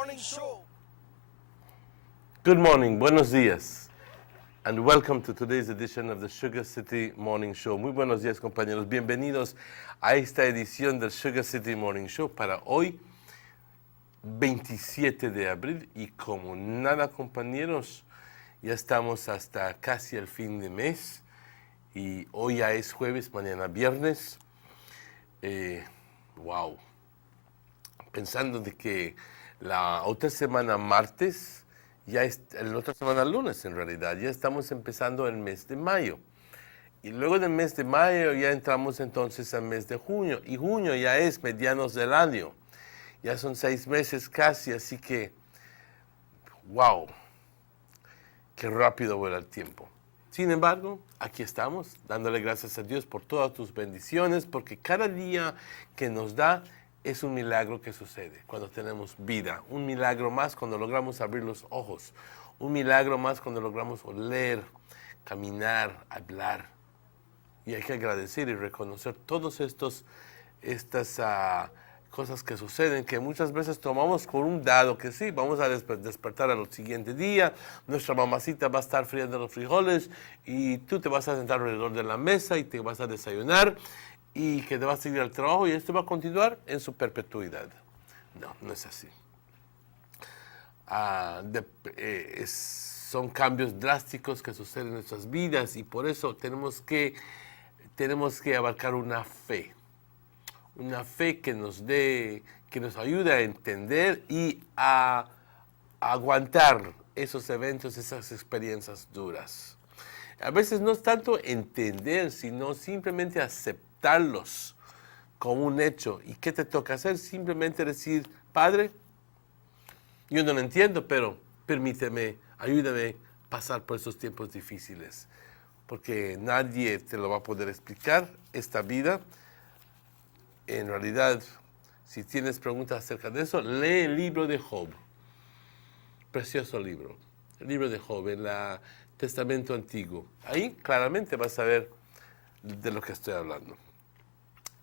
Morning Show. Good morning, buenos días, and welcome to today's edition of the Sugar City Morning Show. Muy buenos días, compañeros. Bienvenidos a esta edición del Sugar City Morning Show para hoy, 27 de abril. Y como nada, compañeros, ya estamos hasta casi el fin de mes. Y hoy ya es jueves, mañana viernes. Wow. Pensando de que la otra semana martes, ya es la otra semana lunes en realidad, ya estamos empezando el mes de mayo. Y luego del mes de mayo ya entramos entonces al mes de junio. Y junio ya es medianos del año. Ya son 6 meses casi, así que, wow, qué rápido vuela el tiempo. Sin embargo, aquí estamos, dándole gracias a Dios por todas tus bendiciones, porque cada día que nos da es un milagro que sucede cuando tenemos vida. Un milagro más cuando logramos abrir los ojos. Un milagro más cuando logramos oler, caminar, hablar. Y hay que agradecer y reconocer todas estas cosas que suceden, que muchas veces tomamos con un dado, que sí, vamos a despertar al siguiente día, nuestra mamacita va a estar friendo los frijoles y tú te vas a sentar alrededor de la mesa y te vas a desayunar y que te vas a ir al trabajo y esto va a continuar en su perpetuidad. No, no es así. Son cambios drásticos que suceden en nuestras vidas y por eso tenemos que abarcar una fe que nos ayude a entender y a aguantar esos eventos, esas experiencias duras. A veces no es tanto entender, sino simplemente aceptarlos como un hecho. ¿Y qué te toca hacer? Simplemente decir, Padre, yo no lo entiendo, pero permíteme, ayúdame a pasar por estos tiempos difíciles. Porque nadie te lo va a poder explicar, esta vida. En realidad, si tienes preguntas acerca de eso, lee el libro de Job. Precioso libro. El libro de Job, el Testamento Antiguo. Ahí claramente vas a ver de lo que estoy hablando.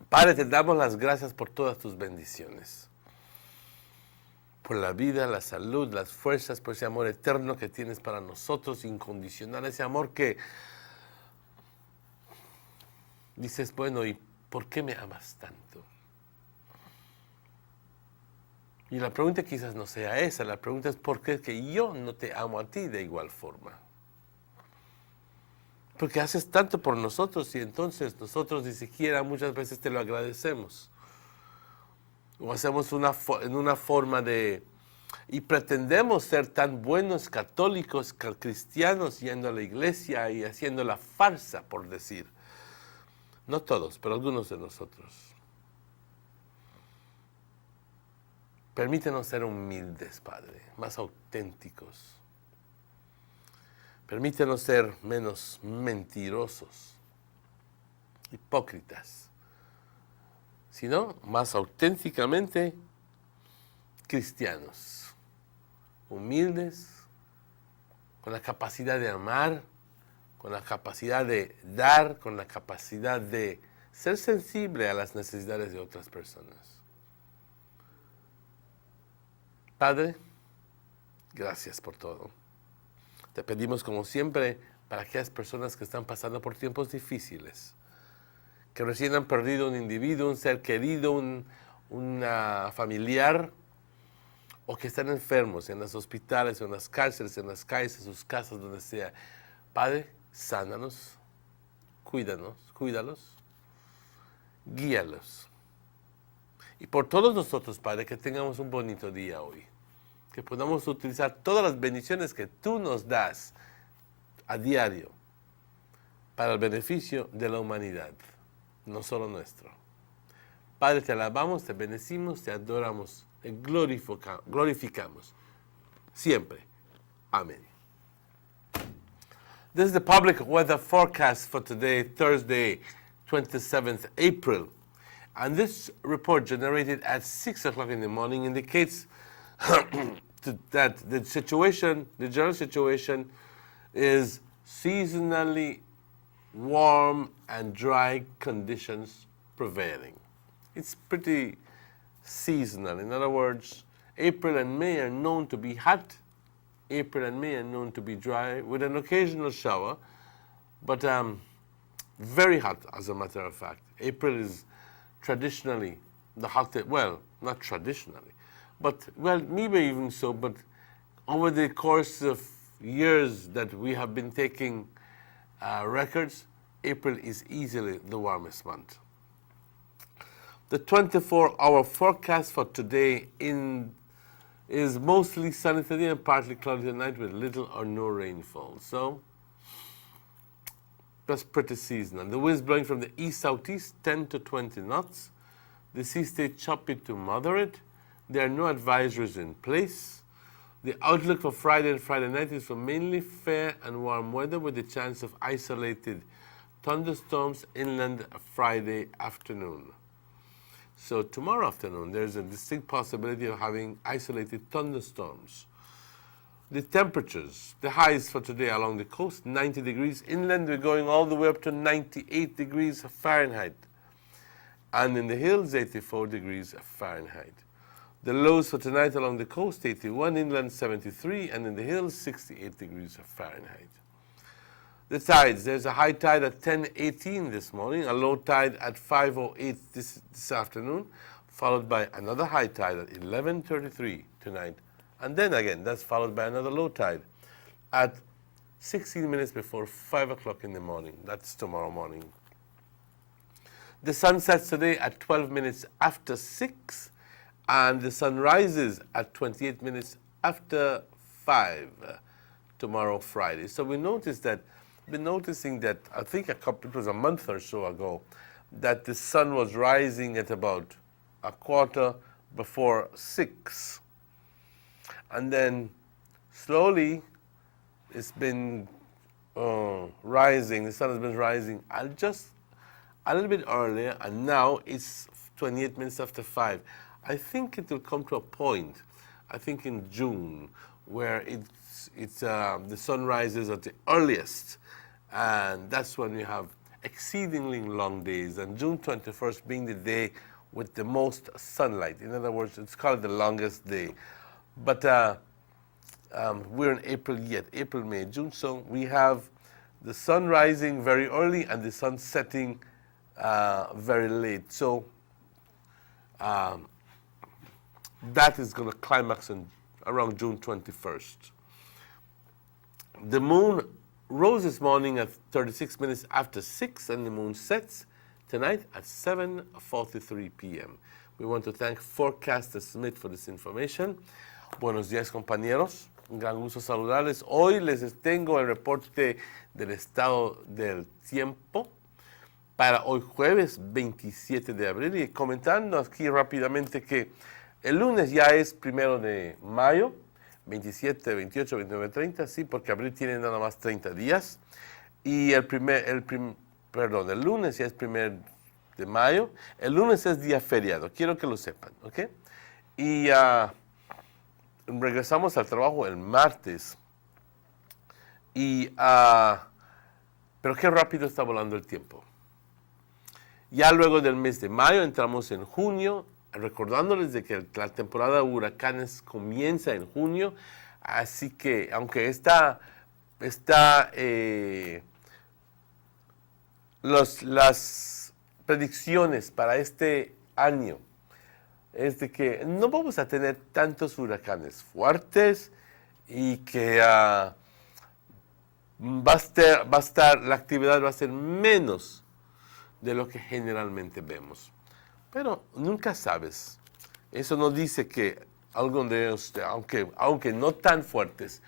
Padre, te damos las gracias por todas tus bendiciones. Por la vida, la salud, las fuerzas, por ese amor eterno que tienes para nosotros, incondicional. Ese amor que dices, bueno, ¿y por qué me amas tanto? Y la pregunta quizás no sea esa, la pregunta es ¿por qué es que yo no te amo a ti de igual forma? Porque haces tanto por nosotros y entonces nosotros ni siquiera muchas veces te lo agradecemos. O hacemos en una forma de... Y pretendemos ser tan buenos católicos, cristianos, yendo a la iglesia y haciendo la farsa, por decir. No todos, pero algunos de nosotros. Permítenos ser humildes, Padre, más auténticos. Permítenos ser menos mentirosos, hipócritas, sino más auténticamente cristianos, humildes, con la capacidad de amar, con la capacidad de dar, con la capacidad de ser sensible a las necesidades de otras personas. Padre, gracias por todo. Te pedimos como siempre para aquellas personas que están pasando por tiempos difíciles, que recién han perdido un individuo, un ser querido, un familiar, o que están enfermos en los hospitales, en las cárceles, en las calles, en sus casas, donde sea. Padre, sánanos, cuídalos, guíalos. Y por todos nosotros, Padre, que tengamos un bonito día hoy. Que podamos utilizar todas las bendiciones que tú nos das a diario para el beneficio de la humanidad, no solo nuestro. Padre, te alabamos, te bendecimos, te adoramos, te glorificamos. Siempre. Amén. This is the public weather forecast for today, Thursday, 27th April. And this report generated at 6 o'clock in the morning indicates that the general situation is seasonally warm and dry conditions prevailing. It's pretty seasonal. In other words, April and May are known to be hot. April and May are known to be dry with an occasional shower, but very hot as a matter of fact. April is traditionally the hottest, well, not traditionally, but, well, maybe even so, but over the course of years that we have been taking records, April is easily the warmest month. The 24-hour forecast for today is mostly sunny today and partly cloudy tonight with little or no rainfall. So that's pretty seasonal. The winds blowing from the east-southeast, 10 to 20 knots. The sea stays choppy to moderate. There are no advisories in place. The outlook for Friday and Friday night is for mainly fair and warm weather with the chance of isolated thunderstorms inland Friday afternoon. So tomorrow afternoon, there's a distinct possibility of having isolated thunderstorms. The temperatures, the highs for today along the coast, 90 degrees. Inland, we're going all the way up to 98 degrees Fahrenheit. And in the hills, 84 degrees Fahrenheit. The lows for tonight along the coast, 81, inland 73, and in the hills, 68 degrees Fahrenheit. The tides, there's a high tide at 10:18 this morning, a low tide at 5:08 this afternoon, followed by another high tide at 11:33 tonight. And then again, that's followed by another low tide at 16 minutes before 5 o'clock in the morning. That's tomorrow morning. The sun sets today at 12 minutes after 6, and the sun rises at 28 minutes after 5 tomorrow, Friday. So we noticed that, been noticing that, I think it was a month or so ago, that the sun was rising at about a quarter before 6. And then slowly it's been rising, the sun has been rising just a little bit earlier, and now it's 28 minutes after 5. I think it will come to a point, I think in June, where the sun rises at the earliest, and that's when we have exceedingly long days, and June 21st being the day with the most sunlight. In other words, it's called the longest day. But we're in April yet, April, May, June, so we have the sun rising very early and the sun setting very late. So that is going to climax around June 21st. The moon rose this morning at 36 minutes after 6, and the moon sets tonight at 7:43 p.m. We want to thank Forecaster Smith for this information. Buenos días, compañeros. Un gran gusto saludarles. Hoy les tengo el reporte del estado del tiempo para hoy jueves 27 de abril, y comentando aquí rápidamente que el lunes ya es 1 de mayo, 27, 28, 29, 30, sí, porque abril tiene nada más 30 días. Y el lunes ya es 1 de mayo. El lunes es día feriado, quiero que lo sepan, ¿ok? Y regresamos al trabajo el martes. Pero qué rápido está volando el tiempo. Ya luego del mes de mayo entramos en junio, recordándoles de que la temporada de huracanes comienza en junio, así que aunque las predicciones para este año es de que no vamos a tener tantos huracanes fuertes y que la actividad va a ser menos de lo que generalmente vemos. Pero nunca sabes. Eso no dice que algunos de ellos, aunque no tan fuertes,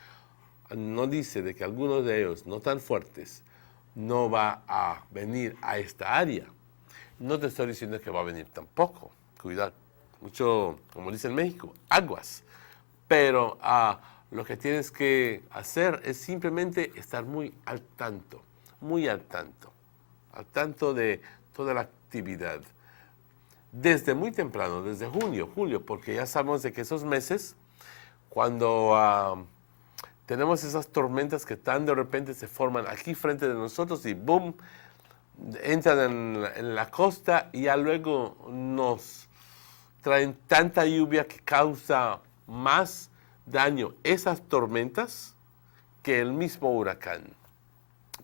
no dice de que algunos de ellos no tan fuertes no va a venir a esta área. No te estoy diciendo que va a venir tampoco. Cuidado. Mucho, como dice en México, aguas. Pero lo que tienes que hacer es simplemente estar muy al tanto de toda la actividad. Desde muy temprano, desde julio, porque ya sabemos de que esos meses, cuando tenemos esas tormentas que tan de repente se forman aquí frente de nosotros y boom, entran en la costa y ya luego nos traen tanta lluvia que causa más daño esas tormentas que el mismo huracán,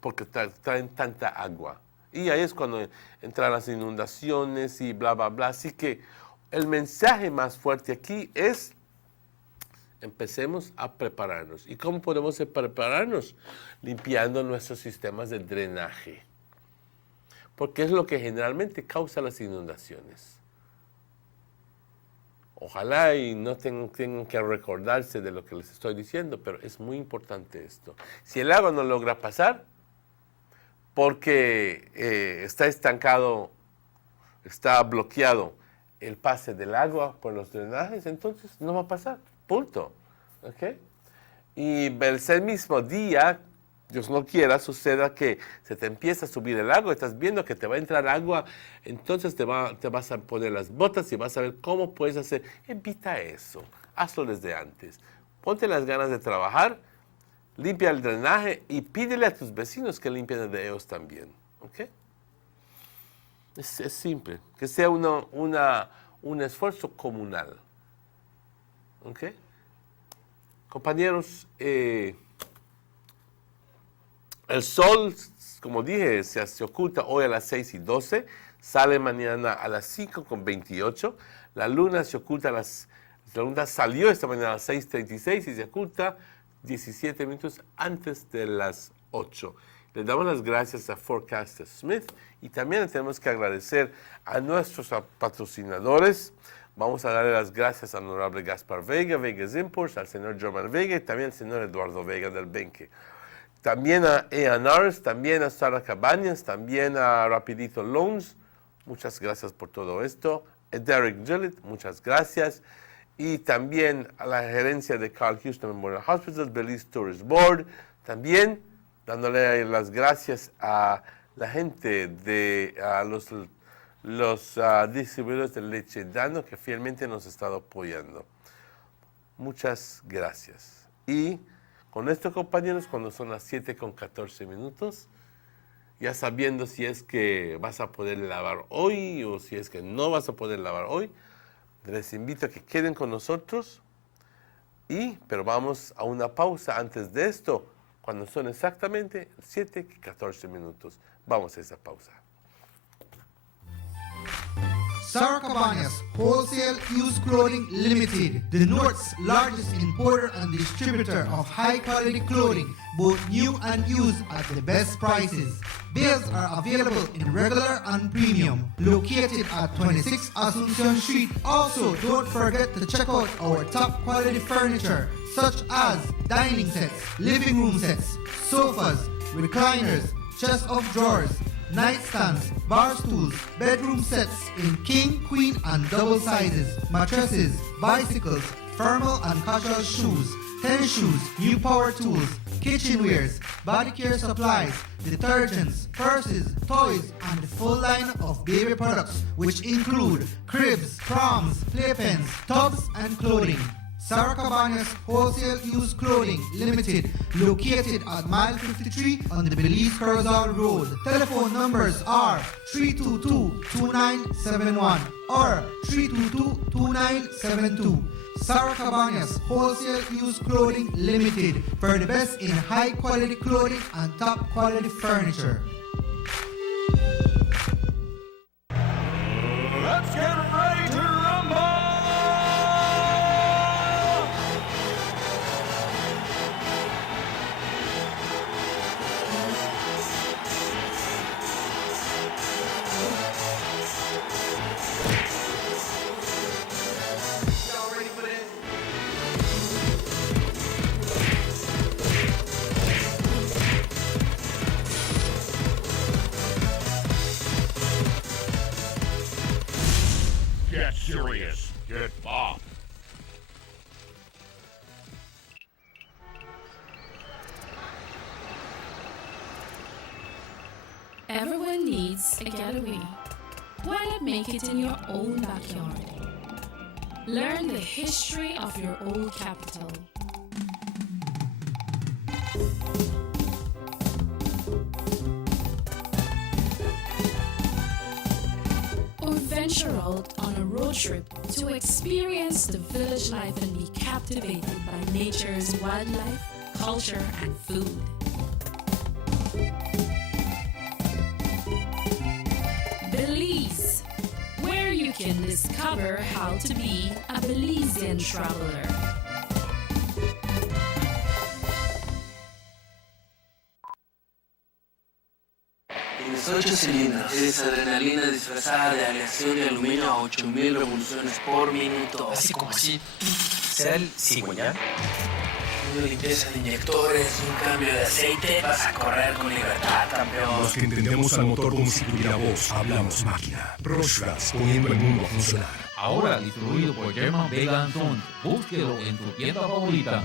porque traen tanta agua. Y ahí es cuando entran las inundaciones y bla, bla, bla. Así que el mensaje más fuerte aquí es: empecemos a prepararnos. ¿Y cómo podemos prepararnos? Limpiando nuestros sistemas de drenaje, porque es lo que generalmente causa las inundaciones. Ojalá y no tengan que recordarse de lo que les estoy diciendo, pero es muy importante esto. Si el agua no logra pasar porque está estancado, está bloqueado el pase del agua por los drenajes, entonces no va a pasar, punto. ¿Okay? Y el mismo día, Dios no quiera, suceda que se te empieza a subir el agua, estás viendo que te va a entrar agua, entonces te vas a poner las botas y vas a ver cómo puedes hacer. Evita eso, hazlo desde antes. Ponte las ganas de trabajar, limpia el drenaje y pídele a tus vecinos que limpien el de ellos también. ¿Okay? Es simple, que sea un esfuerzo comunal. ¿Okay? Compañeros, el sol, como dije, se oculta hoy a las 6:12, sale mañana a las 5:28. La luna se oculta la luna salió esta mañana a las 6:36 y se oculta 17 minutos antes de las 8. Le damos las gracias a Forecaster Smith y también tenemos que agradecer a nuestros patrocinadores. Vamos a darle las gracias al honorable Gaspar Vega, Vegas Imports, al señor German Vega y también al señor Eduardo Vega del Benque. También a A&Rs, también a Sara Cabañas, también a Rapidito Loans. Muchas gracias por todo esto. A Derek Gillett, muchas gracias. Y también a la gerencia de Carl Houston Memorial Hospital, Belize Tourist Board. También dándole las gracias a la gente de los distribuidores de leche Dano que fielmente nos han estado apoyando. Muchas gracias. Y con esto, compañeros, cuando son las 7:14, ya sabiendo si es que vas a poder lavar hoy o si es que no vas a poder lavar hoy, les invito a que queden con nosotros. Pero vamos a una pausa antes de esto, cuando son exactamente 7:14. Vamos a esa pausa. Sara Cabañas Wholesale Used Clothing Limited, the North's largest importer and distributor of high-quality clothing, both new and used at the best prices. Bills are available in regular and premium, located at 26 Asunción Street. Also, don't forget to check out our top-quality furniture, such as dining sets, living room sets, sofas, recliners, chest of drawers, nightstands, bar stools, bedroom sets in king, queen, and double sizes, mattresses, bicycles, formal and casual shoes, tennis shoes, new power tools, kitchenwares, body care supplies, detergents, purses, toys, and the full line of baby products, which include cribs, proms, playpens, tubs, and clothing. Sara Cabañas Wholesale Used Clothing Limited, located at mile 53 on the Belize Corozal Road. Telephone numbers are 322-2971 or 322-2972. Sara Cabañas Wholesale Used Clothing Limited, for the best in high quality clothing and top quality furniture. Let's get ready to rumble! Get serious. Get Bob. Everyone needs a getaway. Why not make it in your own backyard? Learn the history of your old capital. Or venture venture out on a road trip to experience the village life and be captivated by nature's wildlife, culture, and food. Belize, where you can discover how to be a Belizean traveler. Tienes 8 cilindros. Eres adrenalina disfrazada de aleación de aluminio a 8000 revoluciones por minuto. Así como así. ¿Será el cigüeñal? Una limpieza de inyectores, un cambio de aceite. Vas a correr con libertad, campeón. Los que entendemos al motor como si tuviera voz, hablamos máquina. Rushgas, poniendo el mundo a funcionar. Ahora distribuido por German Vega and Sons. Búsquelo en tu tienda favorita.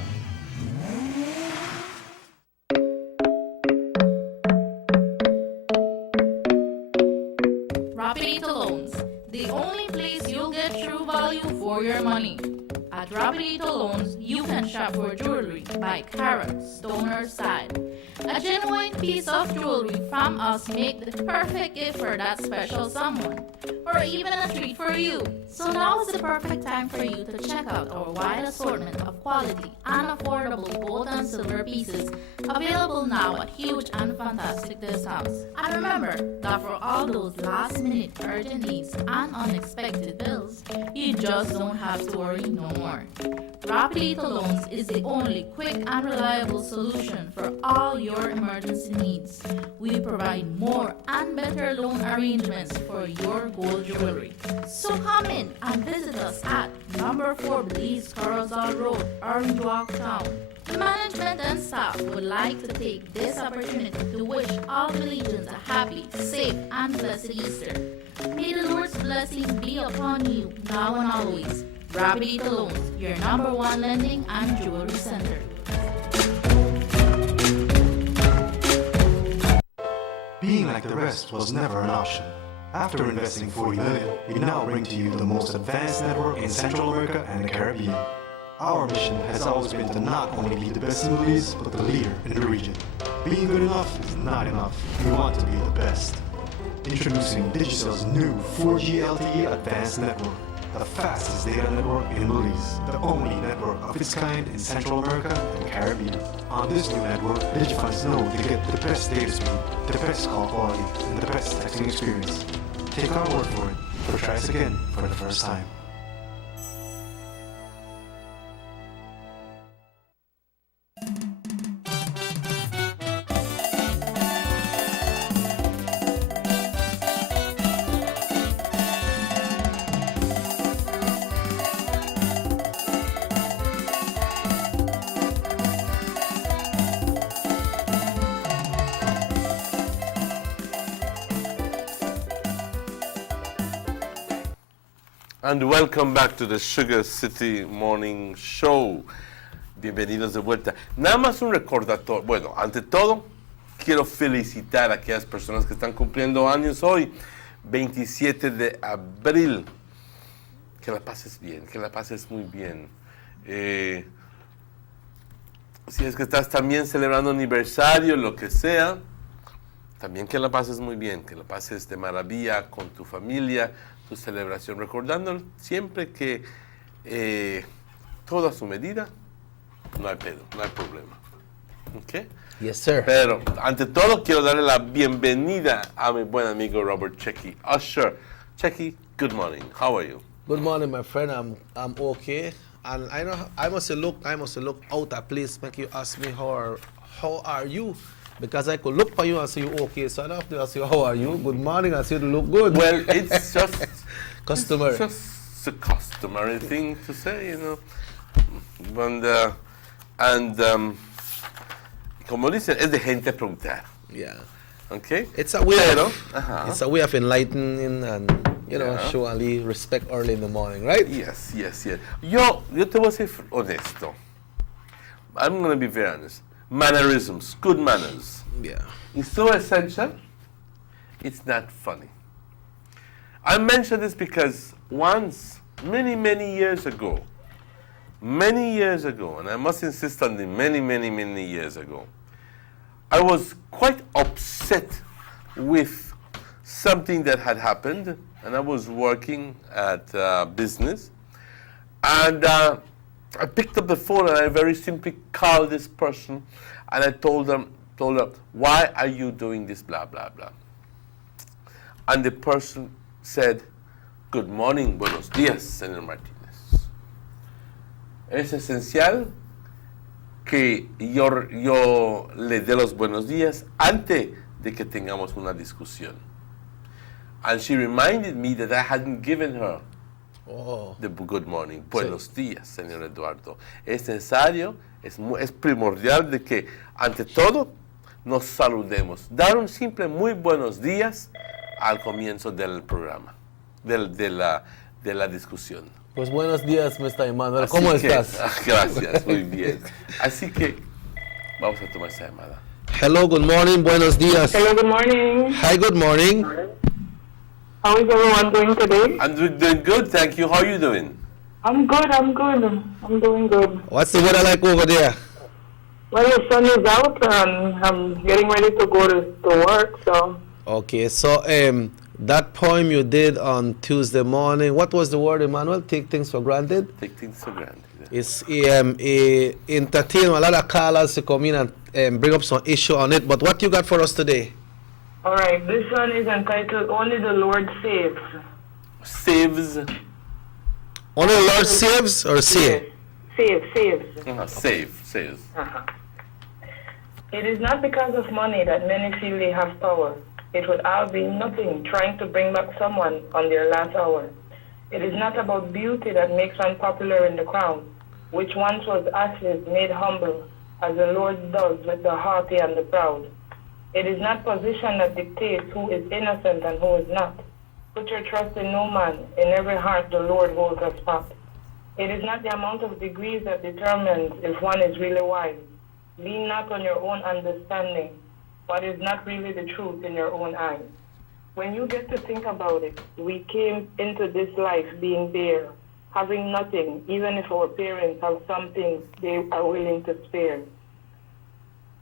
Rapidito Loans, the only place you'll get true value for your money. At Rapidito Loans, you can shop for jewelry by carat, stone or side. A genuine piece of jewelry from us make the perfect gift for that special someone, or even a treat for you. So now is the perfect time for you to check out our wide assortment of quality and affordable gold and silver pieces available now at huge and fantastic discounts. And remember that for all those last-minute urgent needs and unexpected bills, you just don't have to worry no more. Rapidito Loans is the only quick and reliable solution for all your emergency needs. We provide more and better loan arrangements for your gold jewelry. So come in and visit us at number 4 Belize Carousel Road, Orange Walk Town. The management and staff would like to take this opportunity to wish all Belizeans a happy, safe, and blessed Easter. May the Lord's blessings be upon you now and always. Rapidito Loans, your number 1 lending and jewelry center. Being like the rest was never an option. After investing $40 million, we now bring to you the most advanced network in Central America and the Caribbean. Our mission has always been to not only be the best in Belize, but the leader in the region. Being good enough is not enough. We want to be the best. Introducing Digicel's new 4G LTE Advanced Network, the fastest data network in Belize, the only network of its kind in Central America and Caribbean. On this new network, Digifans know they get the best data speed, the best call quality, and the best texting experience. Take our word for it, or try us again for the first time. And welcome back to the Sugar City Morning Show. Bienvenidos de vuelta. Nada más un recordatorio. Bueno, ante todo, quiero felicitar a aquellas personas que están cumpliendo años hoy, 27 de abril. Que la pases bien, que la pases muy bien. Si es que estás también celebrando aniversario, lo que sea, también que la pases muy bien, que la pases de maravilla con tu familia, tu celebración, recordando siempre que todo a su medida, no hay pedo, no hay problema. ¿Ok? Yes, sir. Pero, ante todo, quiero darle la bienvenida a mi buen amigo Robert Checky Usher. Checky, good morning. How are you? Good morning, my friend. I'm okay, and I must look out of place. Make you ask me how are you? Because I could look for you and say you okay, so I don't have to ask you how are you. Good morning, I say you look good. Well, it's just customary. It's just a customary thing to say, you know. Como dicen, es de gente preguntar. Yeah. Okay. It's a way. It's a way of enlightening and show Ali respect early in the morning, right? Yes. Yo te voy a ser honesto. I'm going to be very honest. Mannerisms, good manners. Yeah. It's so essential, it's not funny. I mention this because once, many years ago, and I must insist on the many years ago, I was quite upset with something that had happened and I was working at business, and I picked up the phone and I very simply called this person, and I told her, why are you doing this, blah, blah, blah. And the person said, good morning, buenos días, señor Martínez. Es esencial que yo le dé los buenos días antes de que tengamos una discusión. And she reminded me that I hadn't given her the good morning. Buenos días, señor Eduardo. Es necesario, es primordial de que, ante todo, nos saludemos. Dar un simple muy buenos días al comienzo del programa, de la discusión. Pues buenos días, Mr. Emmanuel. Así ¿Cómo que, estás? Gracias, muy bien. Así que vamos a tomar esa llamada. Hello, good morning, buenos días. Hello, good morning. Hi, good morning. How is everyone doing today? I'm doing good, thank you. How are you doing? I'm good. I'm doing good. What's the weather like over there? Well, the sun is out and I'm getting ready to go to work, so. Okay, so that poem you did on Tuesday morning, what was the word, Emmanuel? Take things for granted? Take things for granted. It's entertain a lot of callers to come in and bring up some issue on it, but what you got for us today? All right, this one is entitled Only the Lord Saves. Saves? Only the Lord saves or save? Saves. Saves. Uh-huh. It is not because of money that many feel they have power. It would all be nothing trying to bring back someone on their last hour. It is not about beauty that makes one popular in the crowd, which once was ashes made humble, as the Lord does with the haughty and the proud. It is not position that dictates who is innocent and who is not. Put your trust in no man. In every heart the Lord holds a spot. It is not the amount of degrees that determines if one is really wise. Lean not on your own understanding, what is not really the truth in your own eyes. When you get to think about it, we came into this life being bare, having nothing, even if our parents have something they are willing to spare.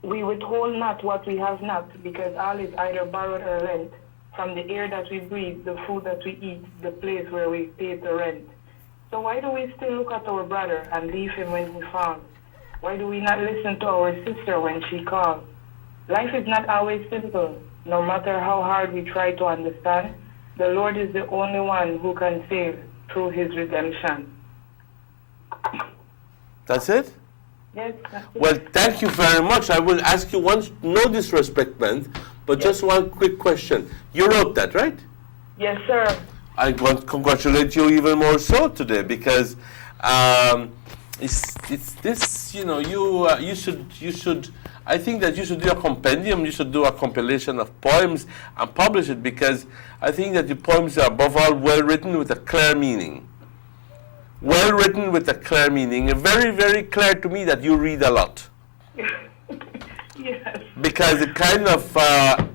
We withhold not what we have not, because all is either borrowed or lent, from the air that we breathe, the food that we eat, the place where we pay the rent. So why do we still look at our brother and leave him when he falls? Why do we not listen to our sister when she calls? Life is not always simple. No matter how hard we try to understand, the Lord is the only one who can save through his redemption. That's it? Yes, that's it. Well, thank you very much. I will ask you once, no disrespect meant, but just one quick question. You wrote that, right? Yes, sir. I want to congratulate you even more so today, because it's this, you know, you should. I think that you should do a compendium. You should do a compilation of poems and publish it, because I think that your poems are above all well written with a clear meaning. Well written with a clear meaning. And very, very clear to me that you read a lot. Yes. Because the kind of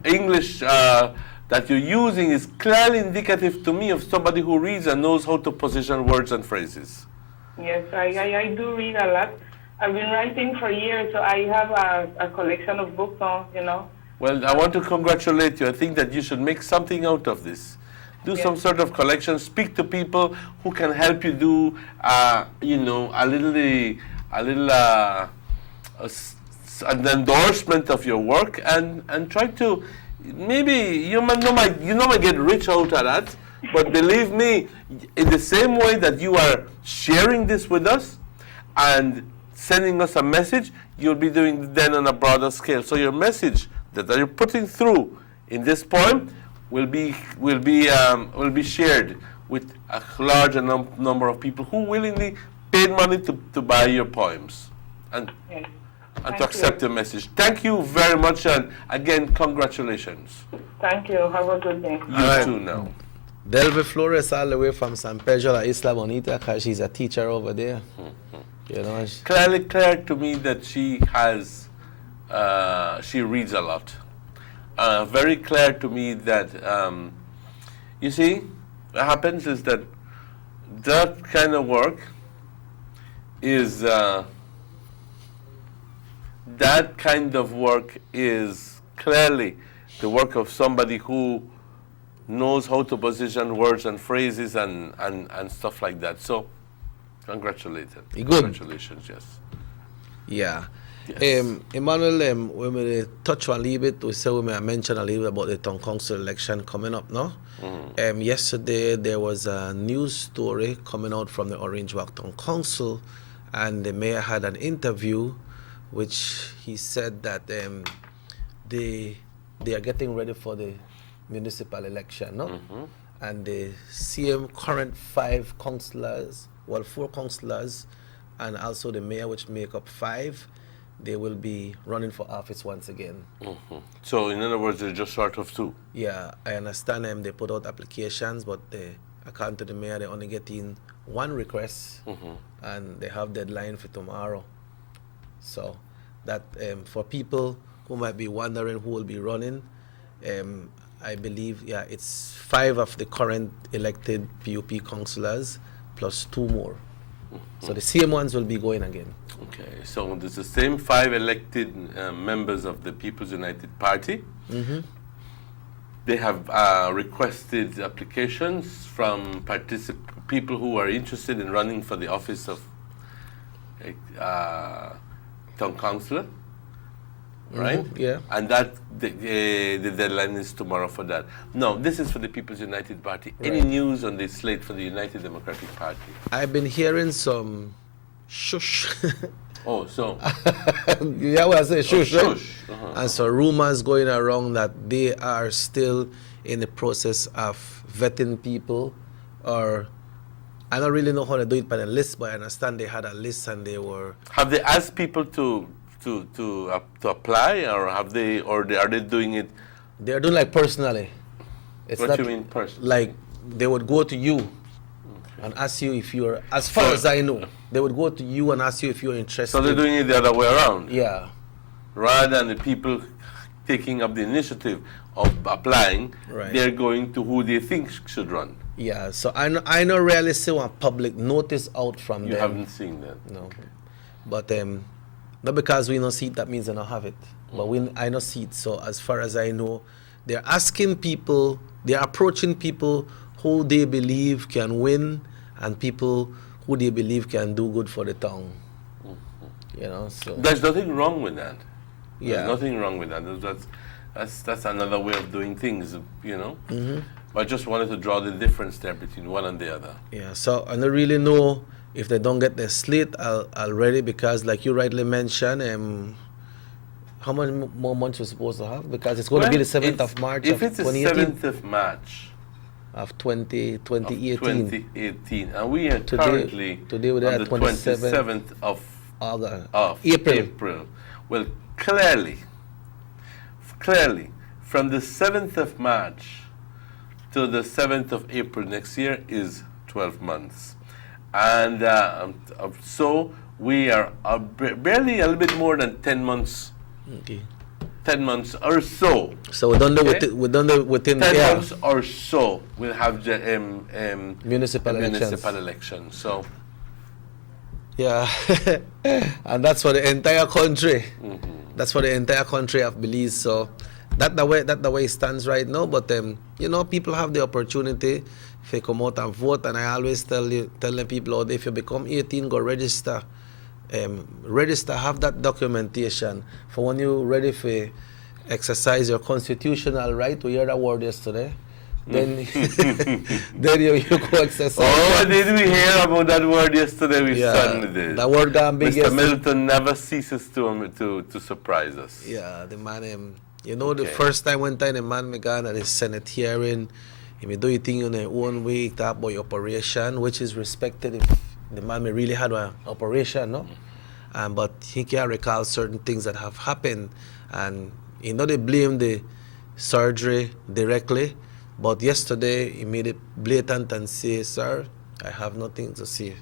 English that you're using is clearly indicative to me of somebody who reads and knows how to position words and phrases. Yes, I do read a lot. I've been writing for years, so I have a collection of books on, you know. Well, I want to congratulate you. I think that you should make something out of this. Do some sort of collection. Speak to people who can help you do, you know, an endorsement of your work, and try to, maybe you might get rich out of that, but believe me, in the same way that you are sharing this with us and sending us a message, you'll be doing then on a broader scale. So your message that you're putting through in this poem will be shared with a larger number of people who willingly paid money to buy your poems and to accept your message. Thank you very much, and again, congratulations. Thank you. Have a good day. You too now. Delve Flores all the way from San Pedro La Isla Bonita, because she's a teacher over there. You know, clearly clear to me that she reads a lot. Very clear to me that, you see, what happens is that that kind of work is, clearly the work of somebody who knows how to position words and phrases and stuff like that. So, congratulations. Good. Congratulations, yes. Yeah. Yes. Emmanuel, when we touch on a little bit, we say we may mention a little bit about the town council election coming up now. Yesterday, there was a news story coming out from the Orange Walk Town Council, and the mayor had an interview which he said that they are getting ready for the municipal election, no? And the same current 5 councillors, well, 4 councillors, and also the mayor, which make up 5, they will be running for office once again. So, in other words, they're just short of 2. Yeah, I understand they put out applications, but according to the mayor, they're only getting 1 request, and they have deadline for tomorrow. So, that for people who might be wondering who will be running, I believe, yeah, it's 5 of the current elected PUP councillors plus 2 more. So the same ones will be going again. Okay, so there's the same 5 elected members of the People's United Party. They have requested applications from people who are interested in running for the office of town councillor, right? Yeah. And that the deadline is tomorrow for that. No, this is for the People's United Party. Any news on the slate for the United Democratic Party? I've been hearing some shush. Oh, so. Yeah, well, I say shush. Oh, right? shush. And so rumors going around that they are still in the process of vetting people, or I don't really know how to do it by the list, but I understand they had a list and they were. Have they asked people to apply, or are they doing it? They're doing like personally. It's What not you mean personally? like they would go to you and ask you if you're, as far as I know, they would go to you and ask you if you're interested. So they're doing it the other way around. Yeah. Rather than the people taking up the initiative of applying, Right. they're going to who they think should run. Yeah, so I know really see one public notice out from You them. haven't seen that. No. But not because we don't see it, that means they don't have it. But I don't see it. So as far as I know, they're asking people, they're approaching people who they believe can win and people who they believe can do good for the town. You know, so. There's nothing wrong with that. Yeah. There's nothing wrong with that. That's another way of doing things, you know. But I just wanted to draw the difference there between one and the other. Yeah, so I don't really know if they don't get the slate already, because like you rightly mentioned, how many more months we're supposed to have? Because it's going to be the 7th of March If of it's the 2018. 7th of March Of 2018. 2018, and we are Today we're on at the 27th of August. of April. Well, clearly, from the 7th of March to the 7th of April next year is 12 months. And so we are barely a little bit more than 10 months. Okay. 10 months or so. So we're done within 10 yeah. months or so we'll have the Municipal elections. So yeah, and that's for the entire country. That's for the entire country of Belize. So that the way it stands right now. But you know, people have the opportunity if they come out and vote. And I always tell the people out there, if you become 18, go register. Register, have that documentation for when you're ready for exercise your constitutional right. We heard that word yesterday. Then, then you go exercise. Oh, did we hear about that word yesterday? We certainly did. That word got big Mr. yesterday. Middleton never ceases to surprise us. Yeah, the man, you know, the first time one time the man me gone at the Senate hearing, he may do your thing in their own way, talk about your operation, which is respected if the man may really had an operation, no? But he can't recall certain things that have happened. And, you know, they blame the surgery directly. But yesterday, he made it blatant and say, sir, I have nothing to say.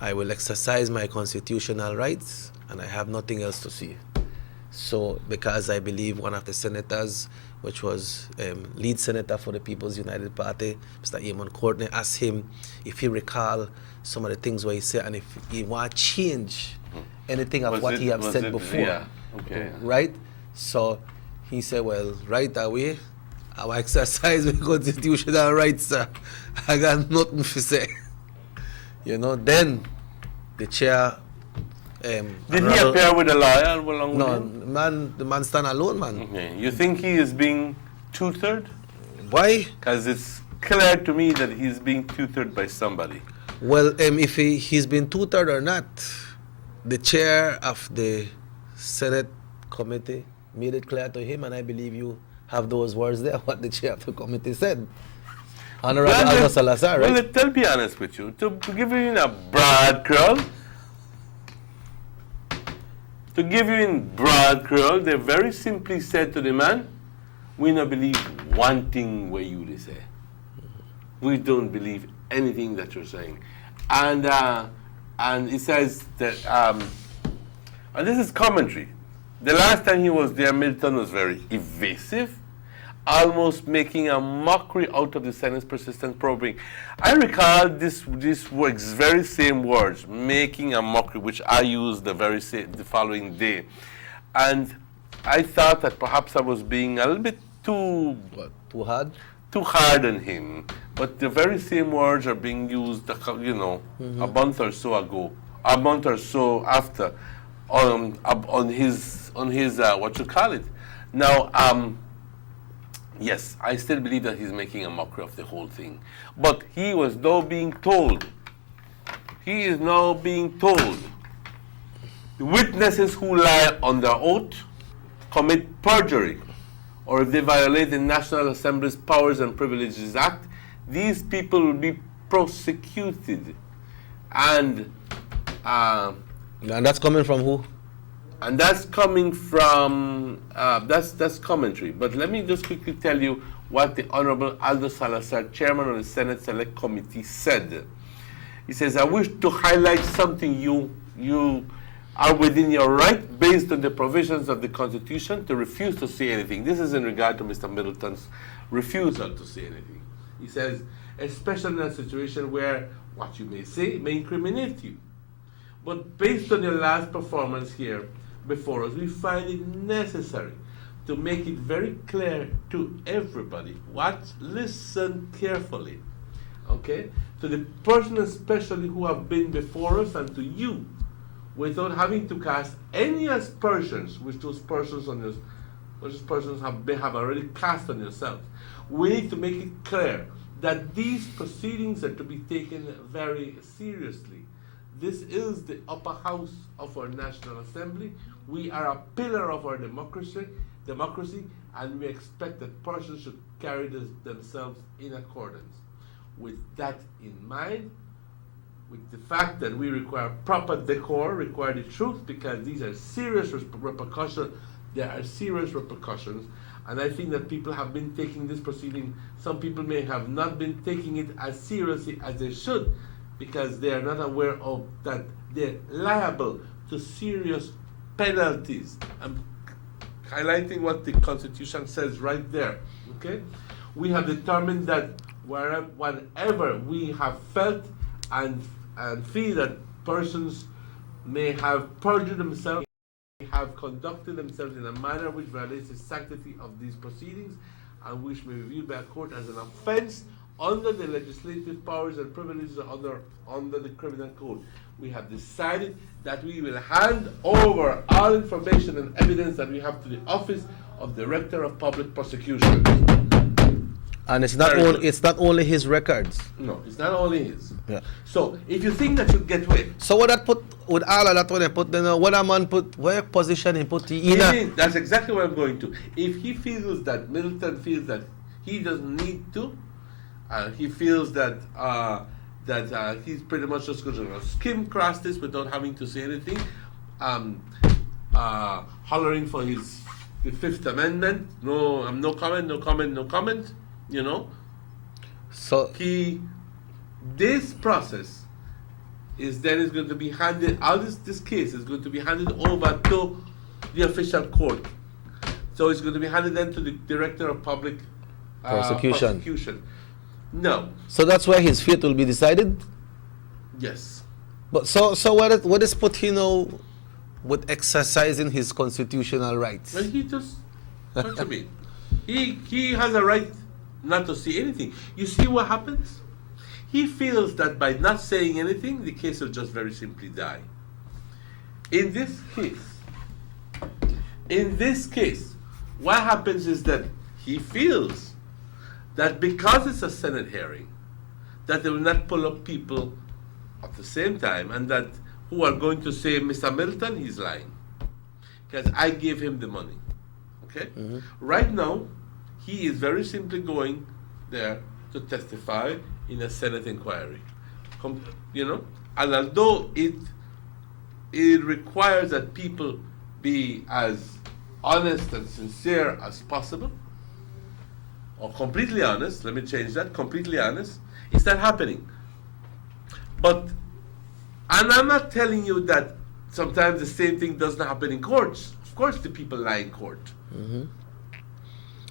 I will exercise my constitutional rights, and I have nothing else to say. So, because I believe one of the senators, which was lead senator for the People's United Party, Mr. Eamon Courtney, asked him if he recall some of the things where he said, and if he want to change anything of what he had said before. Yeah, okay. Right? So he said, well, right away, I will exercise my constitutional rights, sir. I got nothing to say. You know, then the chair. Did he appear with a lawyer along with No, him? the man stand alone, man. Okay. You think he is being tutored? Why? Because it's clear to me that he's being tutored by somebody. Well, if he's been tutored or not, the chair of the Senate committee made it clear to him, and I believe you have those words there, what the chair of the committee said. Honorable Aldo Salazar, right? Well, I'll be honest with you. To give you in a broad curl, they very simply said to the man, we don't believe one thing where you they say. We don't believe anything that you're saying. And it says that, and this is commentary. The last time he was there, Milton was very evasive, almost making a mockery out of the Senate's persistent probing. I recall this very same words, making a mockery, which I used the following day. And I thought that perhaps I was being a little bit too hard? Too hard on him. But the very same words are being used, you know, a month or so ago, a month or so after, on his what you call it. Now, yes, I still believe that he's making a mockery of the whole thing. But he is now being told, the witnesses who lie on their oath commit perjury, or if they violate the National Assembly's Powers and Privileges Act, these people will be prosecuted. And that's coming from who? And that's coming from, that's commentary. But let me just quickly tell you what the Honorable Aldo Salazar, Chairman of the Senate Select Committee, said. He says, I wish to highlight something you are within your right, based on the provisions of the Constitution, to refuse to say anything. This is in regard to Mr. Middleton's refusal to say anything. He says, especially in a situation where what you may say may incriminate you. But based on your last performance here before us, we find it necessary to make it very clear to everybody. Listen carefully, okay? To the person especially who have been before us, and to you, without having to cast any aspersions which those persons have already cast on yourself. We need to make it clear that these proceedings are to be taken very seriously. This is the upper house of our National Assembly. We are a pillar of our democracy, and we expect that persons should carry themselves in accordance. With that in mind, with the fact that we require proper decor, require the truth, because these are serious repercussions. There are serious repercussions, and I think that people have been taking this proceeding. Some people may have not been taking it as seriously as they should, because they are not aware of that they're liable to serious penalties. I'm highlighting what the Constitution says right there. Okay, we have determined that whatever we have felt and feel that persons may have perjured themselves, have conducted themselves in a manner which violates the sanctity of these proceedings, and which may be viewed by a court as an offense under the legislative powers and privileges under the criminal code. We have decided that we will hand over all information and evidence that we have to the Office of Director of Public Prosecution. And it's not only his records. No, it's not only his. Yeah. So if you think that you get away, so what that put with all of that when they put what a man put, what position he put in? That's exactly what I'm going to. If he feels that Middleton feels that he doesn't need to, he feels that he's pretty much just going to skim across this without having to say anything, hollering for the Fifth Amendment. No comment. You know. So this process is going to be handed. All this case is going to be handed over to the official court. So it's going to be handed then to the Director of Public Prosecution. No. So that's where his fate will be decided? Yes. But so what is put with exercising his constitutional rights? Well, he just, what you mean? He has a right not to see anything. You see what happens? He feels that by not saying anything, the case will just very simply die. In this case, what happens is that he feels that because it's a Senate hearing, that they will not pull up people at the same time, and that who are going to say, Mr. Middleton, he's lying. Because I gave him the money. Okay? Right now, he is very simply going there to testify in a Senate inquiry. And although it requires that people be as honest and sincere as possible, or completely honest, let me change that, completely honest, it's not happening. And I'm not telling you that sometimes the same thing doesn't happen in courts. Of course the people lie in court.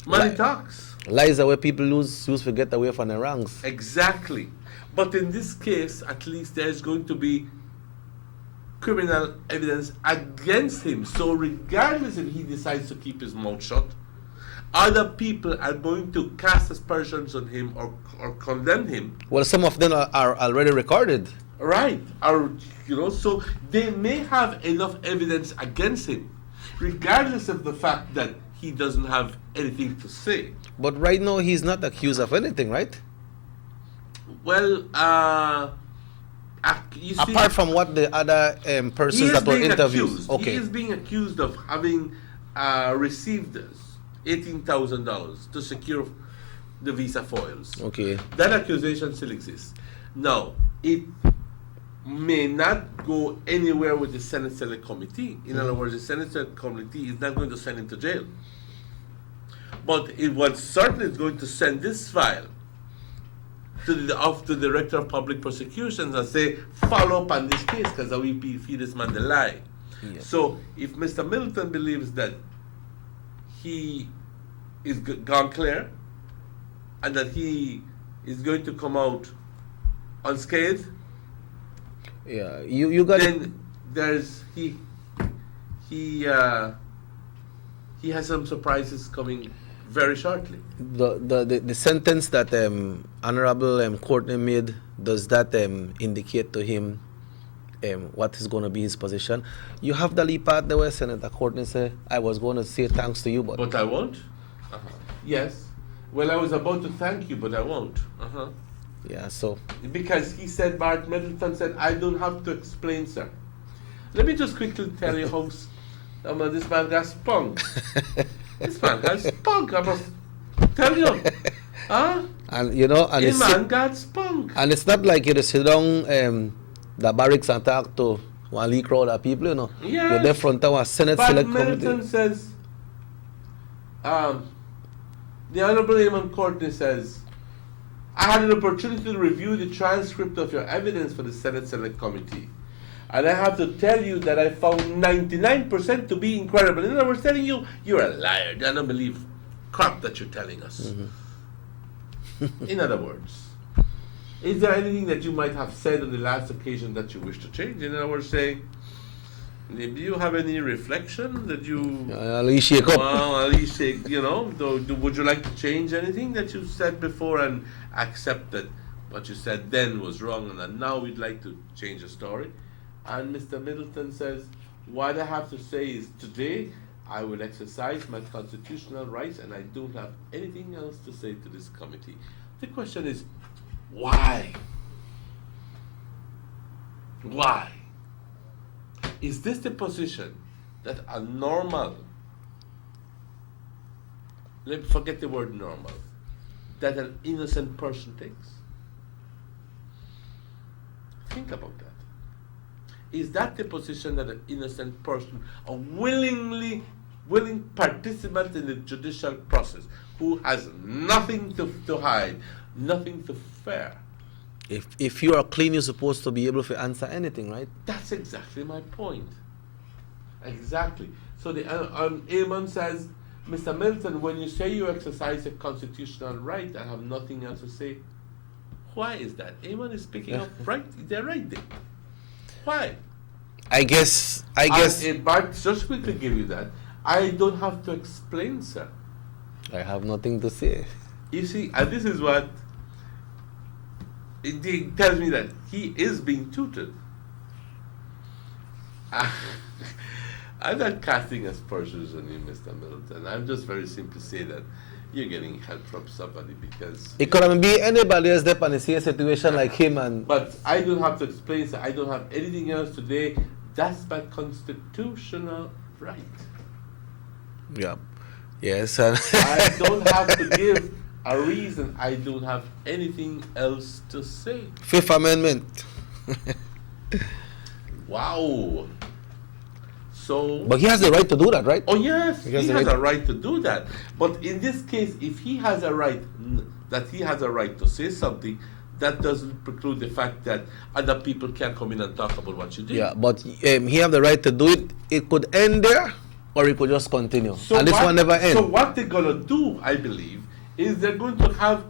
Money talks. Lies are where people use to get away from their wrongs. Exactly. But in this case, at least there's going to be criminal evidence against him. So regardless if he decides to keep his mouth shut, other people are going to cast aspersions on him or condemn him. Well, some of them are already recorded. Right. So they may have enough evidence against him, regardless of the fact that he doesn't have anything to say. But right now, he's not accused of anything, right? Well, you see, apart from what the other persons that were interviewed. Okay. He is being accused of having received $18,000 to secure the visa foils. Okay. That accusation still exists. Now, it may not go anywhere with the Senate Select Committee. In other words, the Senate Select Committee is not going to send him to jail. But it was certainly going to send this file to the Director of Public Prosecutions and say, follow up on this case because we feed this man the lie. Yeah. So if Mr. Middleton believes that he is gone clear and that he is going to come out unscathed, yeah, you got. Then there's he has some surprises coming very shortly. The sentence that Honorable Courtney made, does that indicate to him what is going to be his position? You have the leap part there where Senator Courtney said, I was going to say thanks to you, but I won't? Yes. Well, I was about to thank you, but I won't. Yeah, so. Because he said, Bart Middleton said, I don't have to explain, sir. Let me just quickly tell you how this man got spunk. This man got spunk, I must tell you. And you know, and this man got spunk. And it's not like you just sit down the barracks and talk to one lead crowd of people, you know. Yeah. You're there front of a Senate Select Committee. Middleton says, the Honorable Eamon Courtney says, I had an opportunity to review the transcript of your evidence for the Senate Select Committee. And I have to tell you that I found 99% to be incredible. In other words, telling you, you're a liar. I don't believe crap that you're telling us. In other words, is there anything that you might have said on the last occasion that you wish to change? In other words, say, do you have any reflection that you... at least shake up. Well, at least shake, would you like to change anything that you said before and accept that what you said then was wrong and that now we'd like to change the story? And Mr. Middleton says, what I have to say is today I will exercise my constitutional rights and I don't have anything else to say to this committee. The question is, why? Why? Is this the position that a normal, forget the word normal, that an innocent person takes? Think about that. Is that the position that an innocent person, a willing participant in the judicial process, who has nothing to hide, nothing to fear? If you are clean, you're supposed to be able to answer anything, right? That's exactly my point. Exactly. So the Eamon says, Mr. Middleton, when you say you exercise a constitutional right, I have nothing else to say. Why is that? Eamon is picking up right. They're right there. Why? I guess. Bart, just quickly give you that. I don't have to explain, sir. I have nothing to say. You see, and this is what it tells me that he is being tutored. I'm not casting aspersions on you, Mr. Middleton. I'm just very simply say that you're getting help from somebody because... It couldn't be anybody else there in the same situation like him. But I don't have to explain, so I don't have anything else today. That's my constitutional right. Yeah. Yes. And I don't have to give a reason. I don't have anything else to say. Fifth Amendment. Wow. So, but he has the right to do that, right? Oh yes, he has right. a right to do that. But in this case, if he has a right, that he has a right to say something, that doesn't preclude the fact that other people can come in and talk about what you did. Yeah, but he have the right to do it. It could end there, or it could just continue. So and this one never ends. So what they're gonna do, I believe, is they're going to have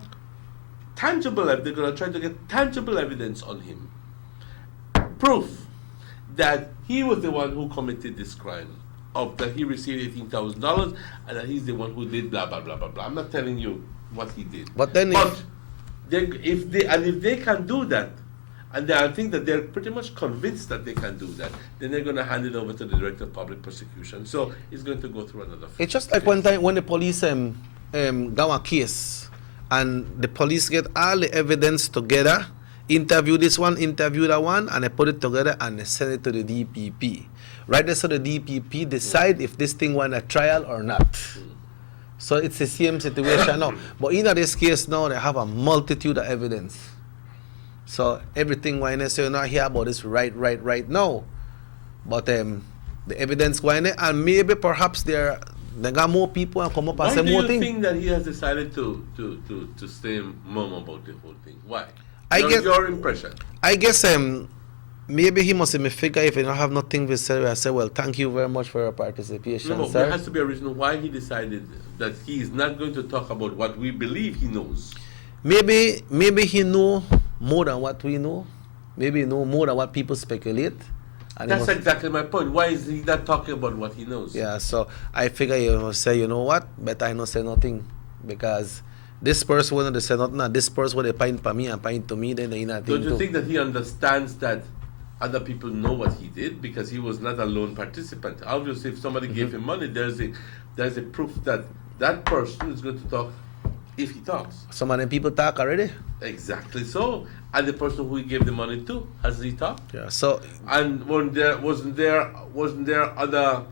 tangible. They're gonna try to get tangible evidence on him, proof that he was the one who committed this crime, of that he received $18,000 and that he's the one who did blah blah blah blah blah. I'm not telling you what he did. But then, if they can do that, and I think that they're pretty much convinced that they can do that, then they're going to hand it over to the Director of Public Prosecution. So it's going to go through another. It's just like one time when the police got a case, and the police get all the evidence together. Interview this one, interview that one, and they put it together and they send it to the DPP. Right there, so the DPP decide if this thing went a trial or not. So it's the same situation now. But in this case now, they have a multitude of evidence. So everything when they say you're not here about this right now. But the evidence going there, and maybe perhaps they got more people and come up and say more things. Why do you think that he has decided to stay mum about the whole thing? Why? Your impression. I guess maybe he must have figure if he don't have nothing to say. I say, well, thank you very much for your participation. No, but sir. there has to be a reason why he decided that he is not going to talk about what we believe he knows. Maybe he know more than what we know. Maybe he know more than what people speculate. And that's exactly my point. Why is he not talking about what he knows? Yeah, so I figure you must say, you know what? Better I not say nothing because this person when they say nothing, and this person when they point for me and point to me, then they not. Don't you think that he understands that other people know what he did because he was not a lone participant? Obviously, if somebody gave him money, there's a proof that that person is going to talk if he talks. Some of them people talk already. Exactly so. And the person who he gave the money to, has he talked? Yeah. So. And wasn't there other